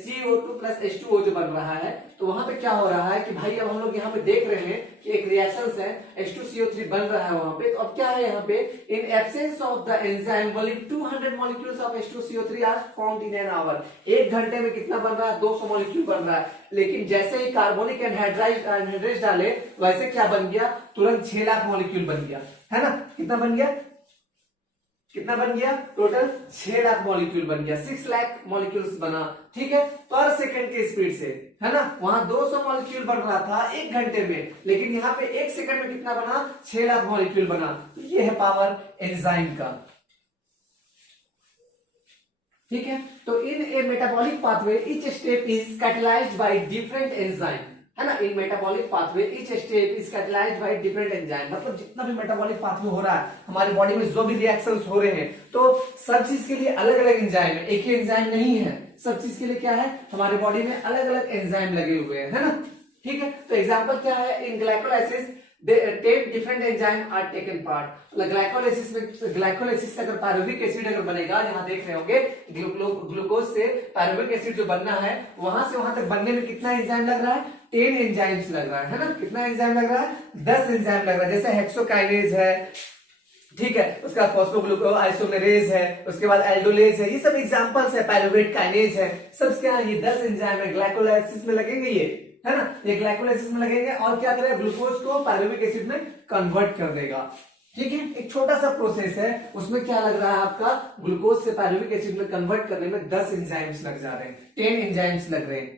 CO2 प्लस H2O जो बन रहा है, तो वहां पे क्या हो रहा है कि भाई अब हम लोग यहाँ पे देख रहे हैं कि एक रिएक्शन है, H2CO3 बन रहा है वहां पे, तो अब क्या है यहाँ पे, in absence of the enzyme only 200 molecules of H2CO3 are formed in an hour, एक घंटे में कितना बन रहा है, 200 मॉलिक्यूल बन रहा है, लेकिन जैसे ही कार्बोनिक एनहाइड्रेज डाले वैसे क्या बन गया, तुरंत 6 लाख मॉलिक्यूल बन गया, है ना, कितना बन गया, कितना बन गया, टोटल 6 लाख मॉलिक्यूल बन गया, 6 लाख मॉलिक्यूल्स बना, ठीक है, पर सेकंड के स्पीड से, है ना। वहां 200 मॉलिक्यूल बन रहा था एक घंटे में, लेकिन यहाँ पे एक सेकंड में कितना बना, 6 लाख मॉलिक्यूल बना। तो ये है पावर एंजाइम का, ठीक है। तो in a metabolic pathway each step is catalysed by different enzyme, है ना, in metabolic pathway each step is catalysed by different enzyme, मतलब जितना भी मेटाबॉलिक पाथवे हो रहा है हमारी बॉडी में, जो भी रिएक्शंस हो रहे हैं, तो सब चीज के लिए अलग अलग एंजाइम है, एक ही एंजाइम नहीं है, सब चीज के लिए क्या है, हमारे बॉडी में अलग अलग एंजाइम लगे हुए हैं, है ना, ठीक है। तो एग्जांपल क्या है, in glycolysis 10 different enzyme are taken part, glycolysis में, ग्लाइकोलाइसिस से अगर पायरुविक एसिड अगर बनेगा, यहाँ देख रहे होंगे ग्लूकोज से पायरुविक एसिड जो बनना है, वहां से वहां तक बनने में कितना एंजाइम लग रहा है, 10 एंजाइम्स लग रहा है ना, कितना एंजाइम लग रहा है, 10 एंजाइम लग रहा है, जैसे हेक्सोकाइनेज है, ठीक है, उसका फॉस्फोग्लूको आइसोमेरेज है, उसके बाद एल्डोलेज है, ये सब एग्जांपल्स है, पाइरुवेट काइनेज है, सब क्या है, ये 10 एंजाइम है, ग्लाइकोलाइसिस में लगेंगे ये, है ना, ये ग्लाइकोलाइसिस में लगेंगे और क्या करेगा, ग्लूकोज को पाइरुविक एसिड में कन्वर्ट कर देगा। ठीक है, एक छोटा सा प्रोसेस है, उसमें क्या लग रहा है आपका, ग्लूकोज से पाइरुविक एसिड में कन्वर्ट करने में 10 एंजाइम्स लग जा रहे हैं, 10 एंजाइम्स लग रहे हैं।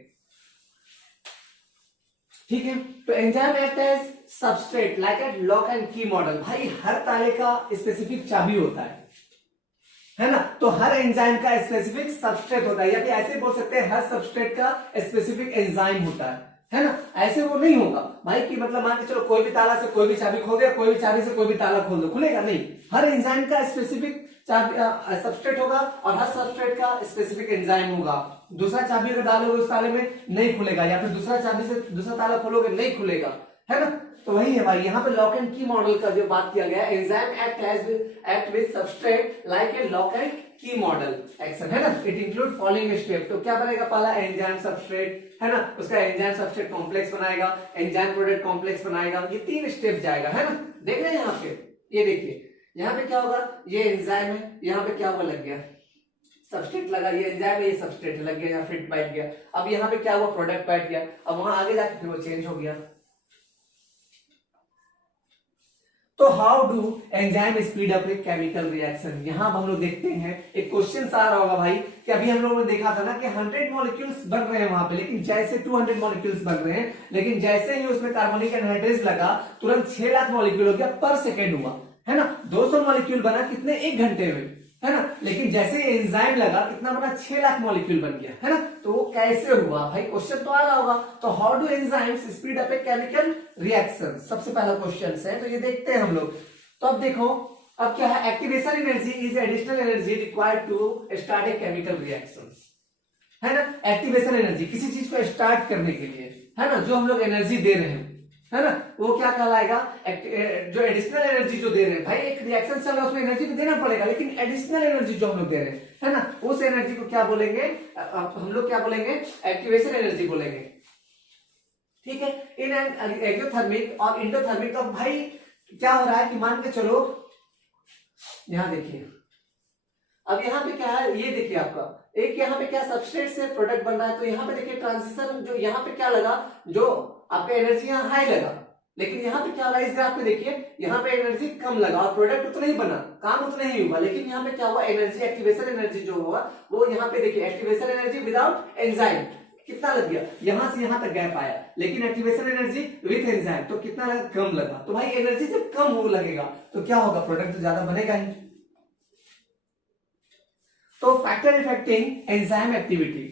ठीक है, तो enzyme act as substrate like a lock and key model. भाई हर ताले का स्पेसिफिक चाबी होता है ना, तो हर एंजाइम का स्पेसिफिक सबस्ट्रेट होता है, या फिर ऐसे बोल सकते हैं हर सबस्ट्रेट का स्पेसिफिक एंजाइम होता है ना, ऐसे वो नहीं होगा भाई कि मतलब मान के चलो कोई भी ताला से कोई भी चाबी खोल दिया, कोई भी चाबी से कोई भी ताला खोल दो, खुलेगा नहीं। हर एंजाइम का स्पेसिफिक सबस्ट्रेट होगा और हर सबस्ट्रेट का स्पेसिफिक एंजाइम होगा। दूसरा चाबी अगर डालोगे उस ताले में नहीं खुलेगा, या फिर दूसरा चाबी से दूसरा ताला खोलोगे नहीं खुलेगा, है ना। तो वही है भाई, यहाँ पे लॉक एंड की मॉडल का जो बात किया गया, enzyme act with substrate like a lock and key model action, है ना। It include following step. तो क्या बनेगा, पहला एंजाइम सबस्ट्रेट, है ना, उसका एंजाइम सबस्ट्रेट कॉम्प्लेक्स बनाएगा, एंजाइम प्रोडक्ट कॉम्प्लेक्स बनाएगा, ये 3 स्टेप जाएगा, है ना। देख रहे हैं यहाँ पे, ये देखिए यहाँ पे क्या होगा, ये एंजाइम है, यहाँ पे क्या हुआ, लग गया सबस्ट्रेट लगा, ये एंजाइम है, ये सबस्ट्रेट लग गया, यहाँ फिट बैठ गया। अब यहाँ पे क्या हुआ, प्रोडक्ट बैठ गया, अब वहां आगे जाके फिर वो चेंज हो गया। तो how do enzyme speed up A chemical reaction, यहां हम लोग देखते हैं एक क्वेश्चन आ रहा होगा भाई कि अभी हम लोगों ने देखा था ना कि 100 मॉलिक्यूल्स बन रहे हैं वहां पे, लेकिन जैसे 200 मॉलिक्यूल्स बन रहे हैं, लेकिन जैसे ही उसमें कार्बोनिक एनहाइड्रेज लगा तुरंत 6 लाख मॉलिक्यूल हो गया पर सेकेंड हुआ, है ना। 200 मॉलिक्यूल बना कितने, 1 घंटे में, है ना। लेकिन जैसे एंजाइम लगा कितना बना, 6 लाख मॉलिक्यूल बन गया, है ना। तो वो कैसे हुआ भाई, क्वेश्चन तो आ रहा होगा। तो how do enzymes speed up A chemical reaction, सबसे पहला क्वेश्चन है, तो ये देखते हैं हम लोग। तो अब देखो, अब क्या है, activation energy is additional energy required to start a chemical reaction, है ना। एक्टिवेशन एनर्जी किसी चीज को स्टार्ट करने के लिए, है ना, जो हम लोग एनर्जी दे रहे हैं, है ना, वो क्या कहलाएगा, जो एडिशनल एनर्जी जो दे रहे हैं। भाई एक रिएक्शन चल रहा है उसमें एनर्जी तो देना पड़ेगा, लेकिन एडिशनल एनर्जी जो हम लोग दे रहे हैं, है ना, उस एनर्जी को क्या बोलेंगे, हम लोग क्या बोलेंगे, एक्टिवेशन एनर्जी बोलेंगे। ठीक है, इन एन एक्सोथर्मिक और इंडोथर्मिक। तो भाई क्या हो रहा है कि मान के चलो, यहां देखिए, अब यहाँ पे क्या है, ये देखिए आपका एक यहाँ पे क्या सबस्ट्रेट से प्रोडक्ट बन रहा है, तो यहाँ पे देखिए ट्रांजिशन, जो यहाँ पे क्या लगा, जो आपका एनर्जी यहाँ हाई लगा, लेकिन यहाँ पे क्या हो रहा है, इस ग्राफ पे देखिए यहाँ पे एनर्जी कम लगा और प्रोडक्ट उतना ही बना, काम उतना ही हुआ। लेकिन यहाँ पे क्या हुआ, एनर्जी एक्टिवेशन एनर्जी जो हुआ वो यहाँ पे देखिए, एक्टिवेशन एनर्जी विदाउट एंजाइम कितना लग गया, यहां से यहां तक गैप आया, लेकिन एक्टिवेशन एनर्जी विथ एंजाइम तो कितना लगा, कम लगा। तो भाई एनर्जी जब कम हो लगेगा तो क्या होगा, प्रोडक्ट तो ज्यादा बनेगा ही। तो फैक्टर इफेक्टिंग एंजाइम एक्टिविटी,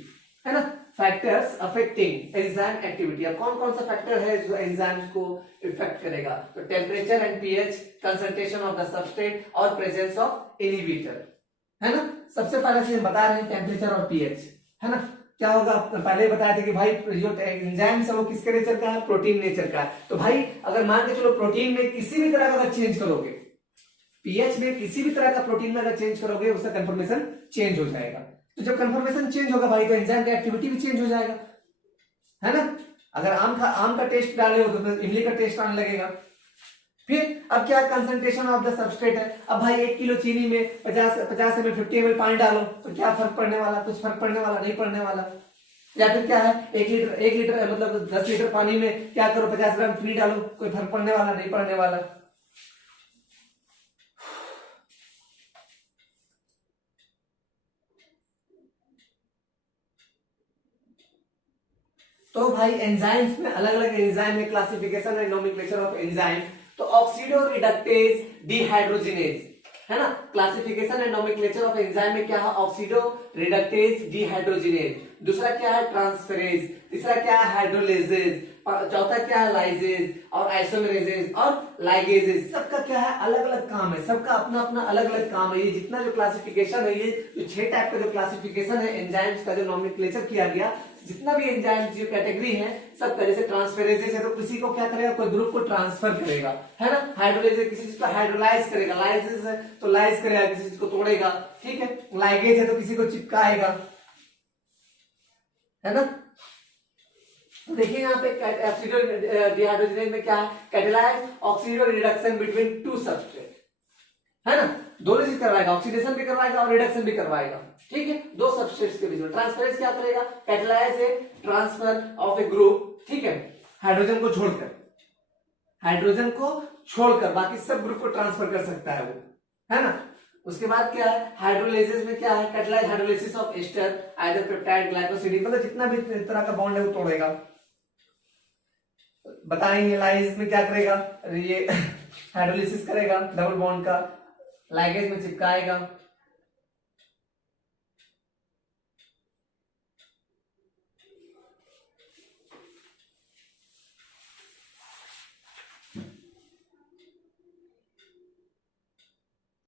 है ना, फैक्टर्स अफेक्टिंग एंजाइम एक्टिविटी। अब कौन कौन सा फैक्टर है जो एंजाइम्स को इफेक्ट करेगा, तो temperature and pH, concentration of the substrate और प्रेजेंस ऑफ इनहिबिटर, है ना। सबसे पहले चीज बता रहे हैं टेम्परेचर और पीएच, है ना। क्या होगा, पहले बताया था कि भाई जो एंजाइम है वो किसके नेचर का है, प्रोटीन नेचर का है। तो भाई अगर मान के चलो प्रोटीन में किसी भी तरह का अगर चेंज करोगे, पीएच में किसी भी तरह का प्रोटीन में अगर चेंज करोगे, उसका कंफर्मेशन चेंज हो जाएगा। तो जब कंफर्मेशन चेंज होगा भाई, तो एंजाइम की एक्टिविटी भी चेंज हो जाएगा, है ना। अगर आम का टेस्ट डाले हो तो इमली का टेस्ट आने लगेगा। फिर अब क्या, कंसंट्रेशन ऑफ द सबस्ट्रेट है। अब भाई 1 किलो चीनी में 50 ml 50 ml पानी डालो तो क्या फर्क पड़ने वाला, कुछ फर्क पड़ने वाला नहीं पड़ने वाला। या फिर क्या है, 1 लीटर मतलब 10 लीटर पानी में क्या करो, 50 ग्राम चीनी डालो, कोई फर्क पड़ने वाला नहीं पड़ने वाला। तो भाई एंजाइम्स में अलग अलग एंजाइम में classification and nomenclature of enzyme. तो ऑक्सीडो रिडक्टेज डिहाइड्रोजिनेज, है ना, classification and nomenclature of enzyme में क्या है, ऑक्सीडो रिडक्टेज डिहाइड्रोजिनेज। दूसरा क्या है, ट्रांसफेरेज। तीसरा क्या है, हाइड्रोलेजेज। चौथा क्या है, लाइजेज और आइसोमेरेजेज और लाइगेजेज। सबका क्या है, अलग अलग काम है, सबका अपना अपना अलग अलग काम है। ये जितना जो क्लासिफिकेशन है, ये जो 6 टाइप का जो क्लासिफिकेशन है एंजाइम्स का, जो नोमेनक्लेचर किया गया, जितना भी एंजाइम जो कैटेगरी है सबका, जैसे ट्रांसफेरेजेस है तो किसी को क्या करेगा, कोई ग्रुप को ट्रांसफर करेगा, है ना। हाइड्रोलेज किसी चीज को हाइड्रोलाइज करेगा, लाइजेस है तो लाइज करेगा, किसी चीज को तोड़ेगा, ठीक है। लाइगेज है तो किसी को चिपकाएगा, है ना। तो देखिए यहाँ पे ऑक्सीडो डिहाइड्रोजिनेज में क्या है, catalyse oxido reduction between 2 substrate, है ना, दोनों चीज करवाएगा, ऑक्सीडेशन भी करवाएगा और रिडक्शन भी करवाएगा। ठीक है, दो सबस्ट्रेट्स के बीच में ट्रांसफरेंस क्या करेगा, catalyse A transfer of A group, ठीक है, हाइड्रोजन को छोड़कर, हाइड्रोजन को छोड़कर बाकी सब ग्रुप को ट्रांसफर कर सकता है वो, है ना। उसके बाद क्या है, हाइड्रोलाइसिस में क्या है, catalyse hydrolysis of ester either peptide glycosidic, मतलब जितना भी तरह का बॉन्ड है वो तोड़ेगा। बताएंगे लाइज में क्या करेगा, ये हाइड्रोलाइसिस करेगा डबल बॉन्ड का, लाइगेज में चिपकाएगा,